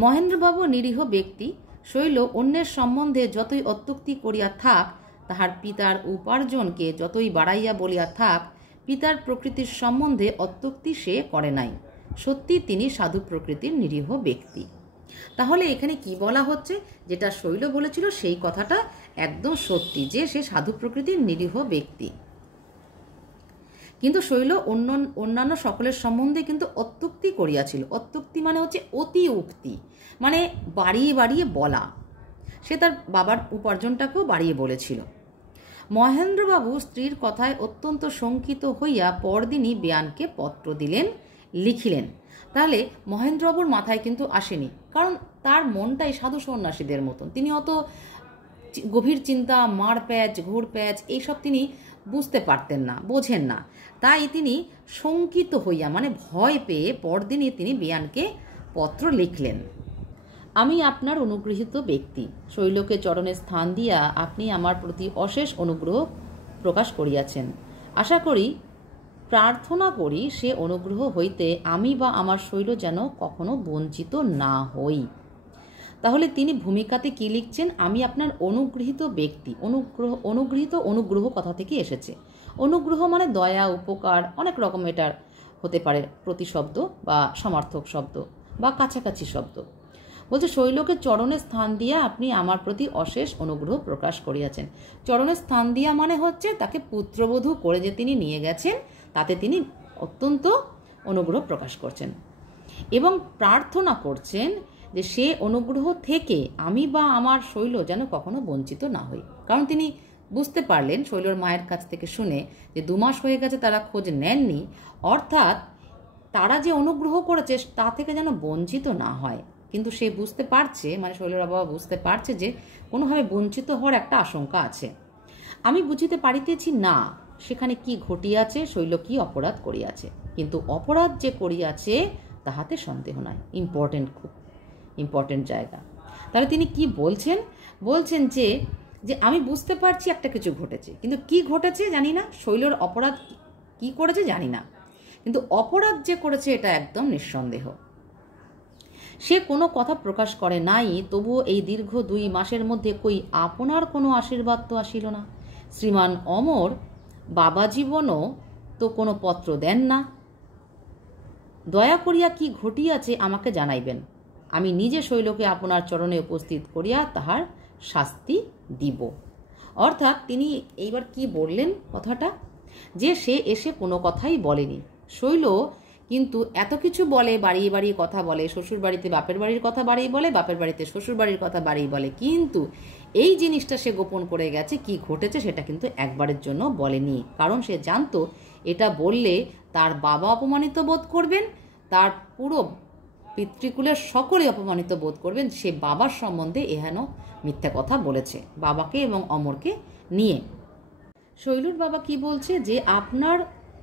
মহেন্দ্রবাবু নিরীহ ব্যক্তি। শৈল অন্যের সম্বন্ধে যতই অত্যুক্তি করিয়া থাক, তাহার পিতার উপার্জনকে যতই বাড়াইয়া বলিয়া থাক, পিতার প্রকৃতির সম্বন্ধে অত্যুক্তি সে করে নাই। সত্যি তিনি সাধু প্রকৃতির নিরীহ ব্যক্তি। তাহলে এখানে কি বলা হচ্ছে? যেটা শৈল বলেছিল সেই কথাটা একদম সত্যি, যে সে সাধু প্রকৃতির নিরীহ ব্যক্তি। কিন্তু শৈল অন্যান্য সকলের সম্বন্ধে কিন্তু অত্যুক্তি করিয়াছিল। অত্যুক্তি মানে হচ্ছে অতি উক্তি, মানে বাড়িয়ে বাড়িয়ে বলা। সে তার বাবার উপার্জনটাকেও বাড়িয়ে বলেছিল। মহেন্দ্রবাবু স্ত্রীর কথায় অত্যন্ত শঙ্কিত হইয়া পরদিনই বেয়ানকে পত্র দিলেন, লিখিলেন। তাহলে মহেন্দ্রবাবুর মাথায় কিন্তু আসেনি, কারণ তার মনটাই সাধু সন্ন্যাসীদের মতন। তিনি অত গভীর চিন্তা, মারপ্যাচ, ঘুরপ্যাচ এইসব তিনি বুঝতে পারতেন না, বোঝেন না। তাই তিনি শঙ্কিত হইয়া, মানে ভয় পেয়ে পরদিনই তিনি বেয়ানকে পত্র লিখলেন। আমি আপনার অনুগৃহীত ব্যক্তি। শৈলকে চরণে স্থান দিয়া আপনি আমার প্রতি অশেষ অনুগ্রহ প্রকাশ করিয়াছেন। আশা করি, প্রার্থনা করি সে অনুগ্রহ হইতে আমি বা আমার শৈল যেন কখনো বঞ্চিত না হই। তাহলে তিনি ভূমিকাতে কি লিখছেন? আমি আপনার অনুগৃহীত ব্যক্তি। অনুগ্রহ কথা থেকে এসেছে। অনুগ্রহ মানে দয়া, উপকার, অনেক রকম এটার হতে পারে প্রতিশব্দ বা সমার্থক শব্দ বা কাছাকাছি শব্দ। বলছে শৈলকে চরণে স্থান দিয়া আপনি আমার প্রতি অশেষ অনুগ্রহ প্রকাশ করিয়াছেন। চরণে স্থান দিয়া মানে হচ্ছে তাকে পুত্রবধূ করে যে তিনি নিয়ে গেছেন, তাতে তিনি অত্যন্ত অনুগ্রহ প্রকাশ করছেন এবং প্রার্থনা করছেন যে সে অনুগ্রহ থেকে আমি বা আমার শৈল যেন কখনো বঞ্চিত না হই। কারণ তিনি বুঝতে পারলেন শৈলর মায়ের কাছ থেকে শুনে যে 2 মাস হয়ে গেছে তারা খোঁজ নেননি, অর্থাৎ তারা যে অনুগ্রহ করেছে তা থেকে যেন বঞ্চিত না হয়। কিন্তু সে বুঝতে পারছে, মানে শৈলর বাবা বুঝতে পারছে যে কোনোভাবে বঞ্চিত হওয়ার একটা আশঙ্কা আছে। আমি বুঝিতে পারিতেছি না সেখানে কি ঘটিয়াছে, শৈল কি অপরাধ করিয়াছে। কিন্তু অপরাধ যে করিয়াছে তাহাতে সন্দেহ নাই। খুব ইম্পর্টেন্ট জায়গা। তাহলে তিনি কি বলছেন? বলছেন যে আমি বুঝতে পারছি একটা কিছু ঘটেছে, কিন্তু কি ঘটেছে জানি না। শৈলর অপরাধ কি করেছে জানি না, কিন্তু অপরাধ যে করেছে এটা একদম নিঃসন্দেহ। সে কোনো কথা প্রকাশ করে নাই, তবুও এই দীর্ঘ 2 মাসের মধ্যে কই আপনার কোনো আশীর্বাদ তো আসিল না। শ্রীমান অমর বাবা জীবনও তো কোনো পত্র দেন না। দয়া করিয়া কি ঘটিয়াছে আমাকে জানাইবেন। আমি নিজে শৈলকে আপনার চরণে উপস্থিত করিয়া তাহার শাস্তি দিব। অর্থাৎ তিনি এইবার কি বললেন কথাটা, যে সে এসে কোনো কথাই বলেনি। শৈল কিন্তু এত কিছু বলে, বাড়িয়ে বাড়িয়ে কথা বলে, শ্বশুর বাড়িতে বাপের বাড়ির কথা বাড়িয়ে বলে, বাপের বাড়িতে শ্বশুর বাড়ির কথা বাড়িয়ে বলে, কিন্তু এই জিনিসটা সে গোপন করে গেছে, কি ঘটেছে সেটা কিন্তু একবারের জন্য বলেনি। কারণ সে জানতো এটা বললে তার বাবা অপমানিত বোধ করবেন, তার পুরো পিতৃকুলের সকলে অপমানিত বোধ করবেন। সে বাবার সম্বন্ধে এহেন মিথ্যা কথা বলেছে, বাবাকে এবং অমরকে নিয়ে। শৈলুর বাবা কি বলছে যে আপনার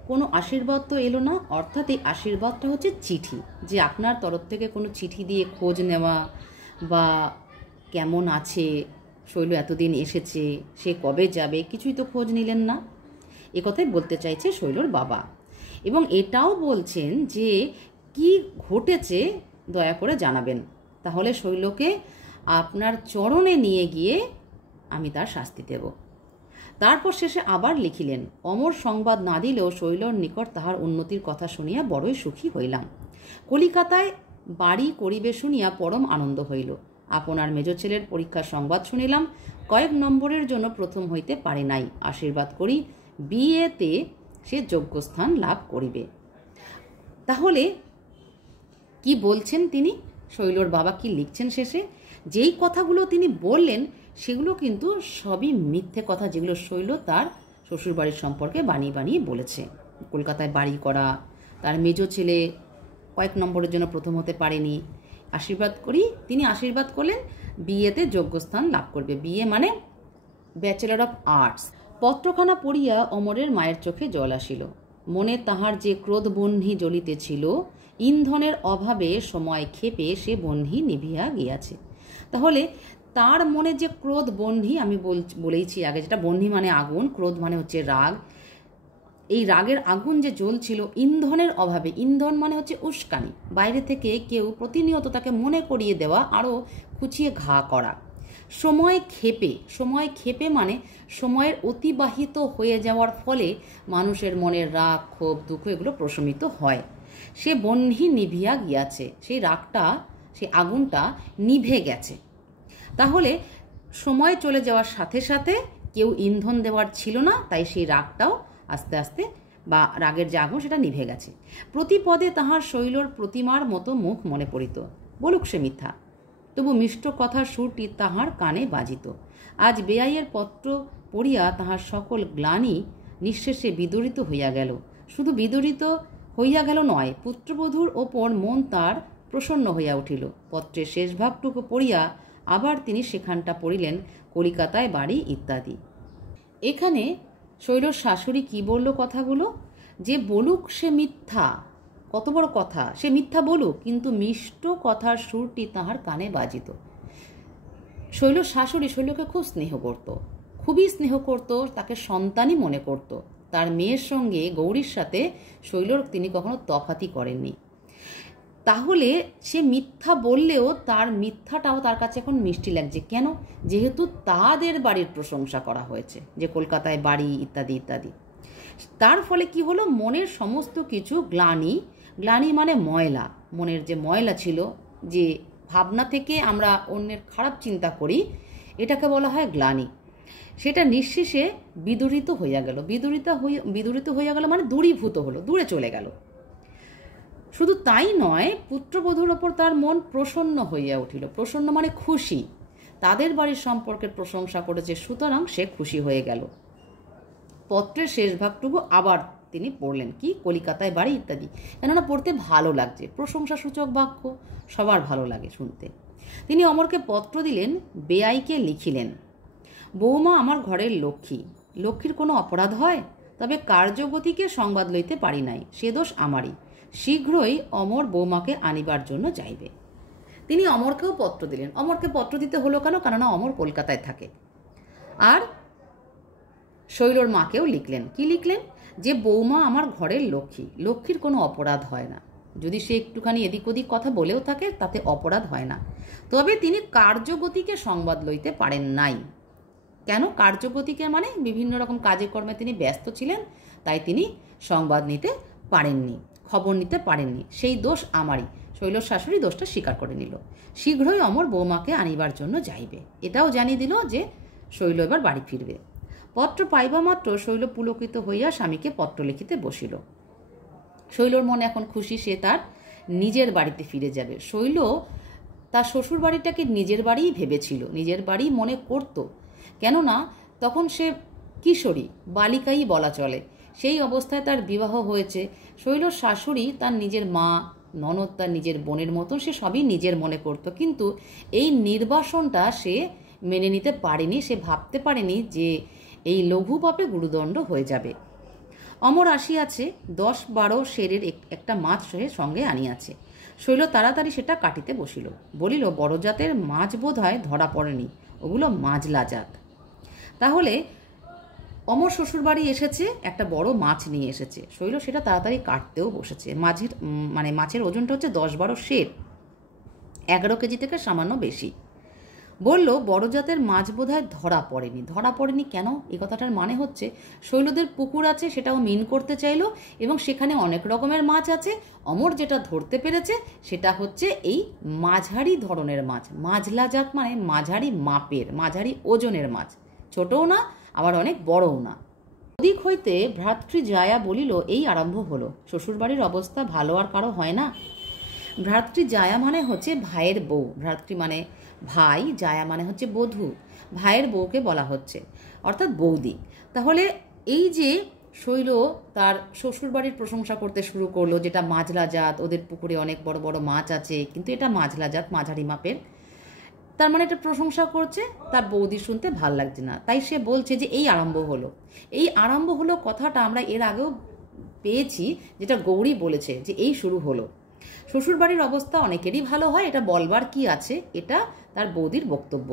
কোনো আশীর্বাদ তো এলো না, অর্থাৎ এই আশীর্বাদটা হচ্ছে চিঠি, যে আপনার তরফ থেকে কোনো চিঠি দিয়ে খোঁজ নেওয়া বা কেমন আছে, শৈল এতদিন এসেছে, সে কবে যাবে, কিছুই তো খোঁজ নিলেন না। এ কথাই বলতে চাইছে শৈলর বাবা। এবং এটাও বলছেন যে কি ঘটেছে দয়া করে জানাবেন, তাহলে শৈলকে আপনার চরণে নিয়ে গিয়ে আমি তার শাস্তি দেব। তারপর শেষে আবার লিখিলেন, অমর সংবাদ না দিলেও শৈলর নিকট তাহার উন্নতির কথা শুনিয়া বড়ই সুখী হইলাম। কলিকাতায় বাড়ি করিবে শুনিয়া পরম আনন্দ হইল। আপনার মেজ ছেলের পরীক্ষার সংবাদ শুনিলাম, কয়েক নম্বরের জন্য প্রথম হইতে পারে নাই। আশীর্বাদ করি বিএতে সে যোগ্য স্থান লাভ করিবে। তাহলে কি বলছেন তিনি, শৈলর বাবা কি লিখছেন শেষে? যেই কথাগুলো তিনি বললেন সেগুলো কিন্তু সবই মিথ্যে কথা, যেগুলো শৈল তার শ্বশুরবাড়ির সম্পর্কে বানিয়ে বানিয়ে বলেছে। কলকাতায় বাড়ি করা, তার মেজ ছেলে কয়েক নম্বরের জন্য প্রথম হতে পারেনি, তিনি আশীর্বাদ করলেন বিয়েতে যোগ্যস্থান লাভ করবে, বিয়ে মানে ব্যাচেলর অফ আর্টস। পত্রখানা পড়িয়া অমরের মায়ের চোখে জল আসিল। মনে তাহার যে ক্রোধ বহ্নি জ্বলিতেছিল, ইন্ধনের অভাবে সময় ক্ষেপে সে বহ্নি নিভিয়া গিয়াছে। তাহলে তার মনে যে ক্রোধ বহ্নি, আমি বলেইছি আগে, যেটা বহ্নি মানে আগুন, ক্রোধ মানে হচ্ছে রাগ, এই রাগের আগুন যে জ্বলছিল ইন্ধনের অভাবে, ইন্ধন মানে হচ্ছে উস্কানি, বাইরে থেকে কেউ প্রতিনিয়ত তাকে মনে করিয়ে দেওয়া, আরও খুঁচিয়ে ঘা করা। সময় ক্ষেপে মানে সময়ের অতিবাহিত হয়ে যাওয়ার ফলে মানুষের মনের রাগ, ক্ষোভ, দুঃখ এগুলো প্রশমিত হয়। সে বহ্নি নিভিয়া গিয়াছে, সেই রাগটা, সেই আগুনটা নিভে গেছে। তাহলে সময় চলে যাওয়ার সাথে সাথে কেউ ইন্ধন দেওয়ার ছিল না, তাই সেই রাগটাও আস্তে আস্তে বা রাগের যে আগুন সেটা নিভে গেছে। প্রতিপদে তাহার শৈলর প্রতিমার মতো মুখ মনে পড়িত। বলুক সে মিথ্যা, তবু মিষ্ট কথার সুরটি তাহার কানে বাজিত। আজ বেআইয়ের পত্র পড়িয়া তাহার সকল গ্লানি নিঃশেষে বিদরিত হইয়া গেল। শুধু বিদরিত হইয়া গেল নয়, পুত্রবধূর ওপর মন তার প্রসন্ন হইয়া উঠিল। পত্রের শেষ ভাগটুকু পড়িয়া আবার তিনি সেখানটা পড়িলেন কলিকাতায় বাড়ি ইত্যাদি। এখানে শৈলর শাশুড়ি কি বলল কথাগুলো, যে বলুক সে মিথ্যা, কত বড় কথা, সে মিথ্যা বলুক, কিন্তু মিষ্ট কথার সুরটি তাহার কানে বাজিত। শৈলর শাশুড়ি শৈলকে খুব স্নেহ করত, খুবই স্নেহ করত, তাকে সন্তানই মনে করত। তার মেয়ের সঙ্গে গৌরীর সাথে শৈলর তিনি কখনো তফাতি করেননি। তাহলে সে মিথ্যা বললেও তার মিথ্যাটাও তার কাছে এখন মিষ্টি লাগছে। কেন? যেহেতু তাদের বাড়ির প্রশংসা করা হয়েছে, যে কলকাতায় বাড়ি ইত্যাদি ইত্যাদি। তার ফলে কি হলো, মনের সমস্ত কিছু গ্লানি মানে ময়লা, মনের যে ময়লা ছিল, যে ভাবনা থেকে আমরা অন্যের খারাপ চিন্তা করি, এটাকে বলা হয় গ্লানি, সেটা নিঃশেষে বিদূরিত হইয়া গেল। বিদূরিত হইয়া গেল মানে দূরীভূত হলো, দূরে চলে গেল। শুধু তাই নয়, পুত্রবধূর ওপর তার মন প্রসন্ন হইয়া উঠিল। প্রসন্ন মানে খুশি, তাদের বাড়ির সম্পর্কের প্রশংসা করেছে, সুতরাং সে খুশি হয়ে গেল। পত্রের শেষ ভাগটুকু আবার তিনি পড়লেন, কি কলিকাতায় বাড়ি ইত্যাদি, কেননা পড়তে ভালো লাগছে, প্রশংসাসূচক বাক্য, সবার ভালো লাগে শুনতে। তিনি অমরকে পত্র দিলেন, বেআইকে লিখিলেন, বৌমা আমার ঘরের লক্ষ্মী, লক্ষ্মীর কোনো অপরাধ হয়? তবে কার্যগতিকে সংবাদ লইতে পারি নাই, সে দোষ আমারই। শীঘ্রই অমর বৌমাকে আনিবার জন্য যাইবে। তিনি অমরকেও পত্র দিলেন। অমরকে পত্র দিতে হলো কেন? কেননা অমর কলকাতায় থাকে। আর শৈলর মাকেও লিখলেন। কি লিখলেন? যে বৌমা আমার ঘরের লক্ষ্মী, লক্ষ্মীর কোনো অপরাধ হয় না। যদি সে একটুখানি এদিক ওদিক কথা বলেও থাকে তাতে অপরাধ হয় না। তবে তিনি কার্যগতিকে সংবাদ লইতে পারেন নাই। কেন? কার্যগতিকে মানে বিভিন্ন রকম কাজে কর্মে তিনি ব্যস্ত ছিলেন, তাই তিনি সংবাদ নিতে পারেননি, খবর নিতে পারেননি। সেই দোষ আমারই। শৈলর শাশুড়ি দোষটা স্বীকার করে নিল। শীঘ্রই অমর বৌমাকে আনিবার জন্য যাইবে, এটাও জানিয়ে দিল যে শৈল এবার বাড়ি ফিরবে। পত্র পাইবা মাত্র শৈল পুলকিত হইয়া স্বামীকে পত্র লিখিতে বসিল। শৈলর মনে এখন খুশি, সে তার নিজের বাড়িতে ফিরে যাবে। শৈল তার শ্বশুর বাড়িটাকে নিজের বাড়িই ভেবেছিল, নিজের বাড়ি মনে করত। কেননা তখন সে কিশোরী, বালিকাই বলা চলে। সেই অবস্থায় তার বিবাহ হয়েছে। শৈলর শাশুড়ি তার নিজের মা, ননদ তার নিজের বোনের মতন, সে সবই নিজের মনে করত। কিন্তু এই নির্বাসনটা সে মেনে নিতে পারেনি। সে ভাবতে পারেনি যে এই লঘু পাপে গুরুদণ্ড হয়ে যাবে। অমর আসিয়াছে, 10-12 সেরের একটা মাছ সে সঙ্গে আনিয়াছে। শৈল তাড়াতাড়ি সেটা কাটিতে বসিল। বলিল, বড় জাতের মাছ বোধ হয় ধরা পড়েনি, ওগুলো মাঝলা জাত। তাহলে অমর শ্বশুরবাড়ি এসেছে, একটা বড় মাছ নিয়ে এসেছে। শৈল সেটা তাড়াতাড়ি কাটতেও বসেছে। মাছের ওজনটা হচ্ছে 10-12 সের, 11 কেজি থেকে সামান্য বেশি। বলল, বড় জাতের মাছ বোধহয় ধরা পড়েনি। ধরা পড়েনি কেন? এই কথাটার মানে হচ্ছে শৈলদের পুকুর আছে, সেটাও মিন করতে চাইলো, এবং সেখানে অনেক রকমের মাছ আছে। অমর যেটা ধরতে পেরেছে সেটা হচ্ছে এই মাঝারি ধরনের মাছ। মাঝলা জাত মানে মাঝারি মাপের, মাঝারি ওজনের মাছ, ছোটও না আবার অনেক বড়ও না। দিক হইতে ভ্রাতৃ জায়া বলিল, এই আরম্ভ হলো, শ্বশুরবাড়ির অবস্থা ভালো আর কারো হয় না। ভ্রাতৃ জায়া মানে হচ্ছে ভাইয়ের বউ, ভ্রাতৃ মানে ভাই, জায়া মানে হচ্ছে বধূ, ভাইয়ের বউকে বলা হচ্ছে, অর্থাৎ বৌদি। তাহলে এই যে শৈল তার শ্বশুরবাড়ির প্রশংসা করতে শুরু করলো, যেটা মাঝলা জাত, ওদের পুকুরে অনেক বড় বড় মাছ আছে, কিন্তু এটা মাঝলা জাত, মাঝারি মাপের, তার মানে এটা প্রশংসা করছে, তার বৌদি শুনতে ভাল লাগছে না, তাই সে বলছে যে এই আরম্ভ হলো। এই আরম্ভ হলো কথাটা আমরা এর আগেও পেয়েছি, যেটা গৌরী বলেছে যে এই শুরু হলো। শ্বশুরবাড়ির অবস্থা অনেকেরই ভালো হয়, এটা বলবার কি আছে, এটা তার বৌদির বক্তব্য।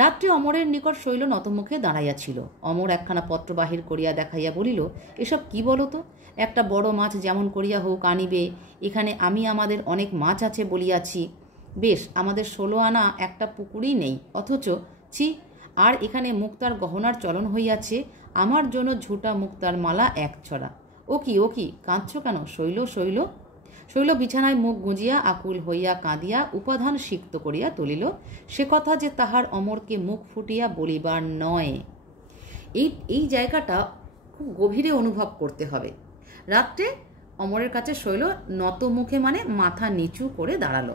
রাত্রে অমরের নিকট শৈল নতমুখে দাঁড়াইয়াছিল। অমর একখানা পত্র বাহির করিয়া দেখাইয়া বলিল, এসব কি বলো তো? একটা বড় মাছ যেমন করিয়া হোক আনিবে, এখানে আমি আমাদের অনেক মাছ আছে বলিয়াছি, বেশ আমাদের 16 আনা একটা পুকুরই নেই, অথচ ছি, আর এখানে মুক্তার গহনার চলন হইয়াছে, আমার জন্য ঝুটা মুক্তার মালা 1 ছড়া। ও কি কাঁদছ কেন শৈল? শৈল বিছানায় মুখ গুঁজিয়া আকুল হইয়া কাঁদিয়া উপাধান সিক্ত করিয়া তুলিল, সে কথা যে তাহার অমরকে মুখ ফুটিয়া বলিবার নয়। এই জায়গাটা খুব গভীরে অনুভব করতে হবে। রাত্রে অমরের কাছে শৈল নত মুখে মানে মাথা নিচু করে দাঁড়ালো।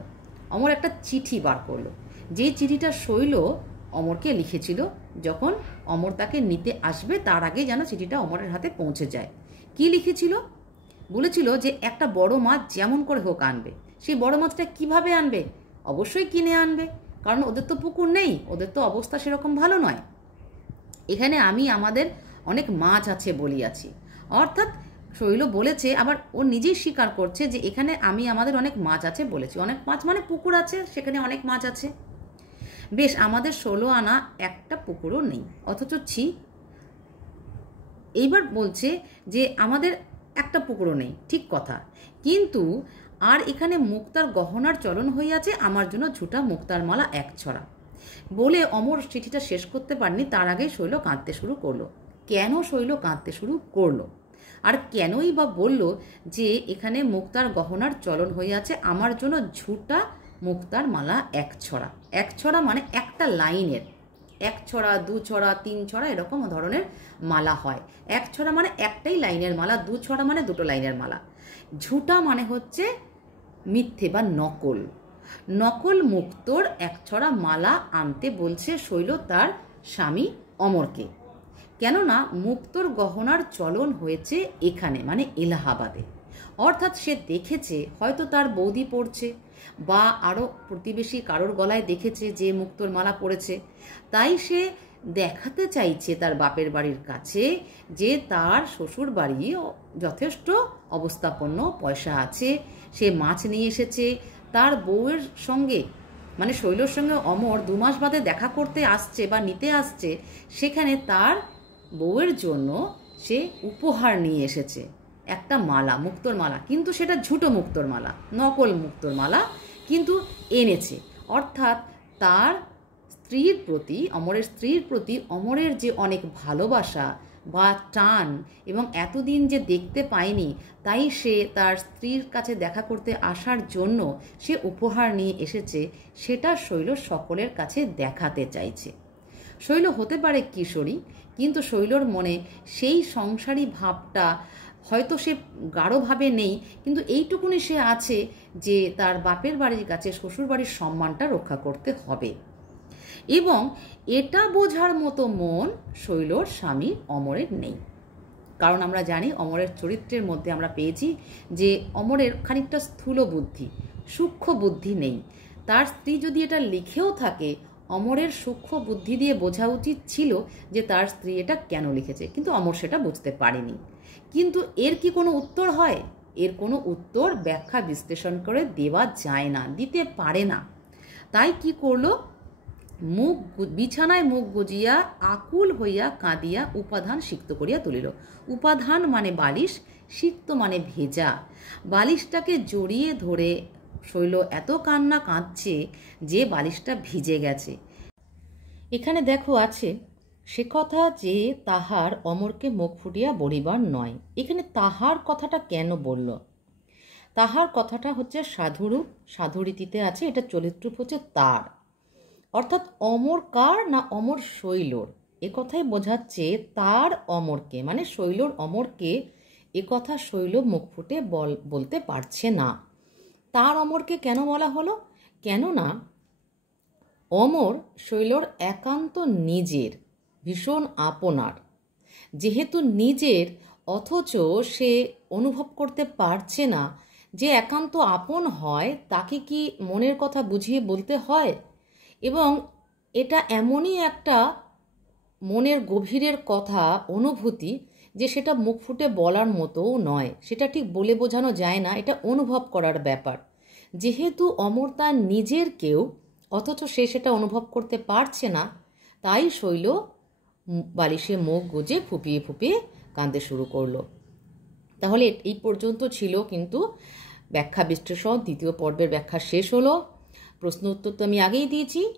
অমর একটা চিঠি বার করলো, যে চিঠিটা শৈল অমরকে লিখেছিল যখন অমর তাকে নিতে আসবে, তার আগে যেন চিঠিটা অমরের হাতে পৌঁছে যায়। কি লিখেছিল? বলেছিল যে একটা বড় মাছ যেমন করে হোক আনবে। সেই বড় মাছটা কিভাবে আনবে? অবশ্যই কিনে আনবে, কারণ ওদের তো পুকুর নেই, ওদের তো অবস্থা সেরকম ভালো নয়। এখানে আমি আমাদের অনেক মাছ আছে বলিয়াছি, অর্থাৎ শৈল বলেছে, আবার ও নিজেই স্বীকার করছে যে এখানে আমি আমাদের অনেক মাছ আছে বলেছি। অনেক মাছ মানে পুকুর আছে, সেখানে অনেক মাছ আছে। বেশ আমাদের 16 আনা একটা পুকুরও নেই, অথচ ছি, এইবার বলছে যে আমাদের একটা পুকুরও নেই, ঠিক কথা, কিন্তু আর এখানে মুক্তার গহনার চলন হইয়াছে, আমার জন্য ঝুটা মুক্তার মালা 1 ছড়া। বলে অমর চিঠিটা শেষ করতে পারেনি, তার আগে শৈল কাঁদতে শুরু করলো। কেন শৈল কাঁদতে শুরু করলো, আর কেনই বা বলল যে এখানে মুক্তার গহনার চলন হইয়াছে, আমার জন্য ঝুটা মুক্তার মালা 1 ছড়া। 1 ছড়া মানে একটা লাইনের, 1 ছড়া 2 ছড়া 3 ছড়া এরকম ধরনের মালা হয়। 1 ছড়া মানে একটাই লাইনের মালা, 2 ছড়া মানে 2টো লাইনের মালা। ঝুটা মানে হচ্ছে মিথ্যে বা নকল। নকল মুক্তোর 1 ছড়া মালা আনতে বলছে শৈল তার স্বামী অমরকে, কেননা মুক্তোর গহনার চলন হয়েছে এখানে মানে এলাহাবাদে। অর্থাৎ সে দেখেছে হয়তো তার বৌদি পড়ছে, বা আরও প্রতিবেশী কারোর গলায় দেখেছে যে মুক্তোর মালা পড়েছে, তাই সে দেখাতে চাইছে তার বাপের বাড়ির কাছে যে তার শ্বশুর বাড়ি যথেষ্ট অবস্থাপন্ন, পয়সা আছে, সে মাছ নিয়ে এসেছে। তার বউয়ের সঙ্গে মানে শৈলর সঙ্গে অমর 2 মাস বাদে দেখা করতে আসছে বা নিতে আসছে, সেখানে তার বউয়ের জন্য সে উপহার নিয়ে এসেছে একটা মালা, মুক্তোর মালা, কিন্তু সেটা ঝুটো মুক্তোর মালা, নকল মুক্তোর মালা কিন্তু এনেছে। অর্থাৎ তার স্ত্রীর প্রতি, অমরের স্ত্রীর প্রতি অমরের যে অনেক ভালোবাসা বা টান, এবং এতদিন যে দেখতে পায়নি, তাই সে তার স্ত্রীর কাছে দেখা করতে আসার জন্য সে উপহার নিয়ে এসেছে, সেটা শৈল সকলের কাছে দেখাতে চাইছে। শৈল হতে পারে কিশোরী, কিন্তু শৈলর মনে সেই সংসারী ভাবটা হয়তো সে গাঢ়ভাবে নেই, কিন্তু এইটুকুনি সে আছে যে তার বাপের বাড়ির কাছে শ্বশুর বাড়ির সম্মানটা রক্ষা করতে হবে। এবং এটা বোঝার মতো মন শৈলর স্বামী অমরের নেই, কারণ আমরা জানি অমরের চরিত্রের মধ্যে আমরা পেয়েছি যে অমরের খানিকটা স্থূল বুদ্ধি, সূক্ষ্ম বুদ্ধি নেই। তার স্ত্রী যদি এটা লিখেও থাকে, অমরের সূক্ষ্ম বুদ্ধি দিয়ে বোঝা উচিত ছিল যে তার স্ত্রী এটা কেন লিখেছে, কিন্তু অমর সেটা বুঝতে পারেনি। কিন্তু এর কি কোনো উত্তর হয়? এর কোনো উত্তর ব্যাখ্যা বিশ্লেষণ করে দেওয়া যায় না, দিতে পারে না। তাই কি করলো? বিছানায় মুখ গুজিয়া আকুল হইয়া কাঁদিয়া উপাধান সিক্ত করিয়া তুলিল। উপাধান মানে বালিশ, সিক্ত মানে ভেজা। বালিশটাকে জড়িয়ে ধরে শৈল এত কান্না কাঁদছে যে বালিশটা ভিজে গেছে। এখানে দেখো আছে সে কথা যে তাহার অমরকে মুখ ফুটিয়া বলিবার নয়। এখানে তাহার কথাটা কেন বলল? তাহার কথাটা হচ্ছে সাধুরূপ, সাধুরীতিতে আছে, এটা চরিত্ররূপ হচ্ছে তার। অর্থাৎ অমর কার না? অমর শৈলর। কথাই বোঝাচ্ছে তার অমরকে, মানে শৈলর অমরকে কথা শৈল মুখ ফুটে বলতে পারছে না। তার অমরকে কেন বলা হলো? কেননা অমর শৈলর একান্ত নিজের, ভীষণ আপনার। যেহেতু নিজের, অথচ সে অনুভব করতে পারছে না যে একান্ত আপন হয় তাকে কি মনের কথা বুঝিয়ে বলতে হয়। এবং এটা এমনই একটা মনের গভীরের কথা, অনুভূতি, যে সেটা মুখ ফুটে বলার মতোও নয়। সেটা ঠিক বলে বোঝানো যায় না, এটা অনুভব করার ব্যাপার। যেহেতু অমর তার নিজের কেউ, অথচ সে সেটা অনুভব করতে পারছে না, তাই শৈল বালিশে মুখ গুজে ফুপিয়ে ফুপিয়ে কাঁদতে শুরু করলো। তাহলে এই পর্যন্ত ছিল কিন্তু ব্যাখ্যা বিশ্লেষণ। দ্বিতীয় পর্বের ব্যাখ্যা শেষ হলো। প্রশ্ন উত্তর তো আমি আগেই দিয়েছি।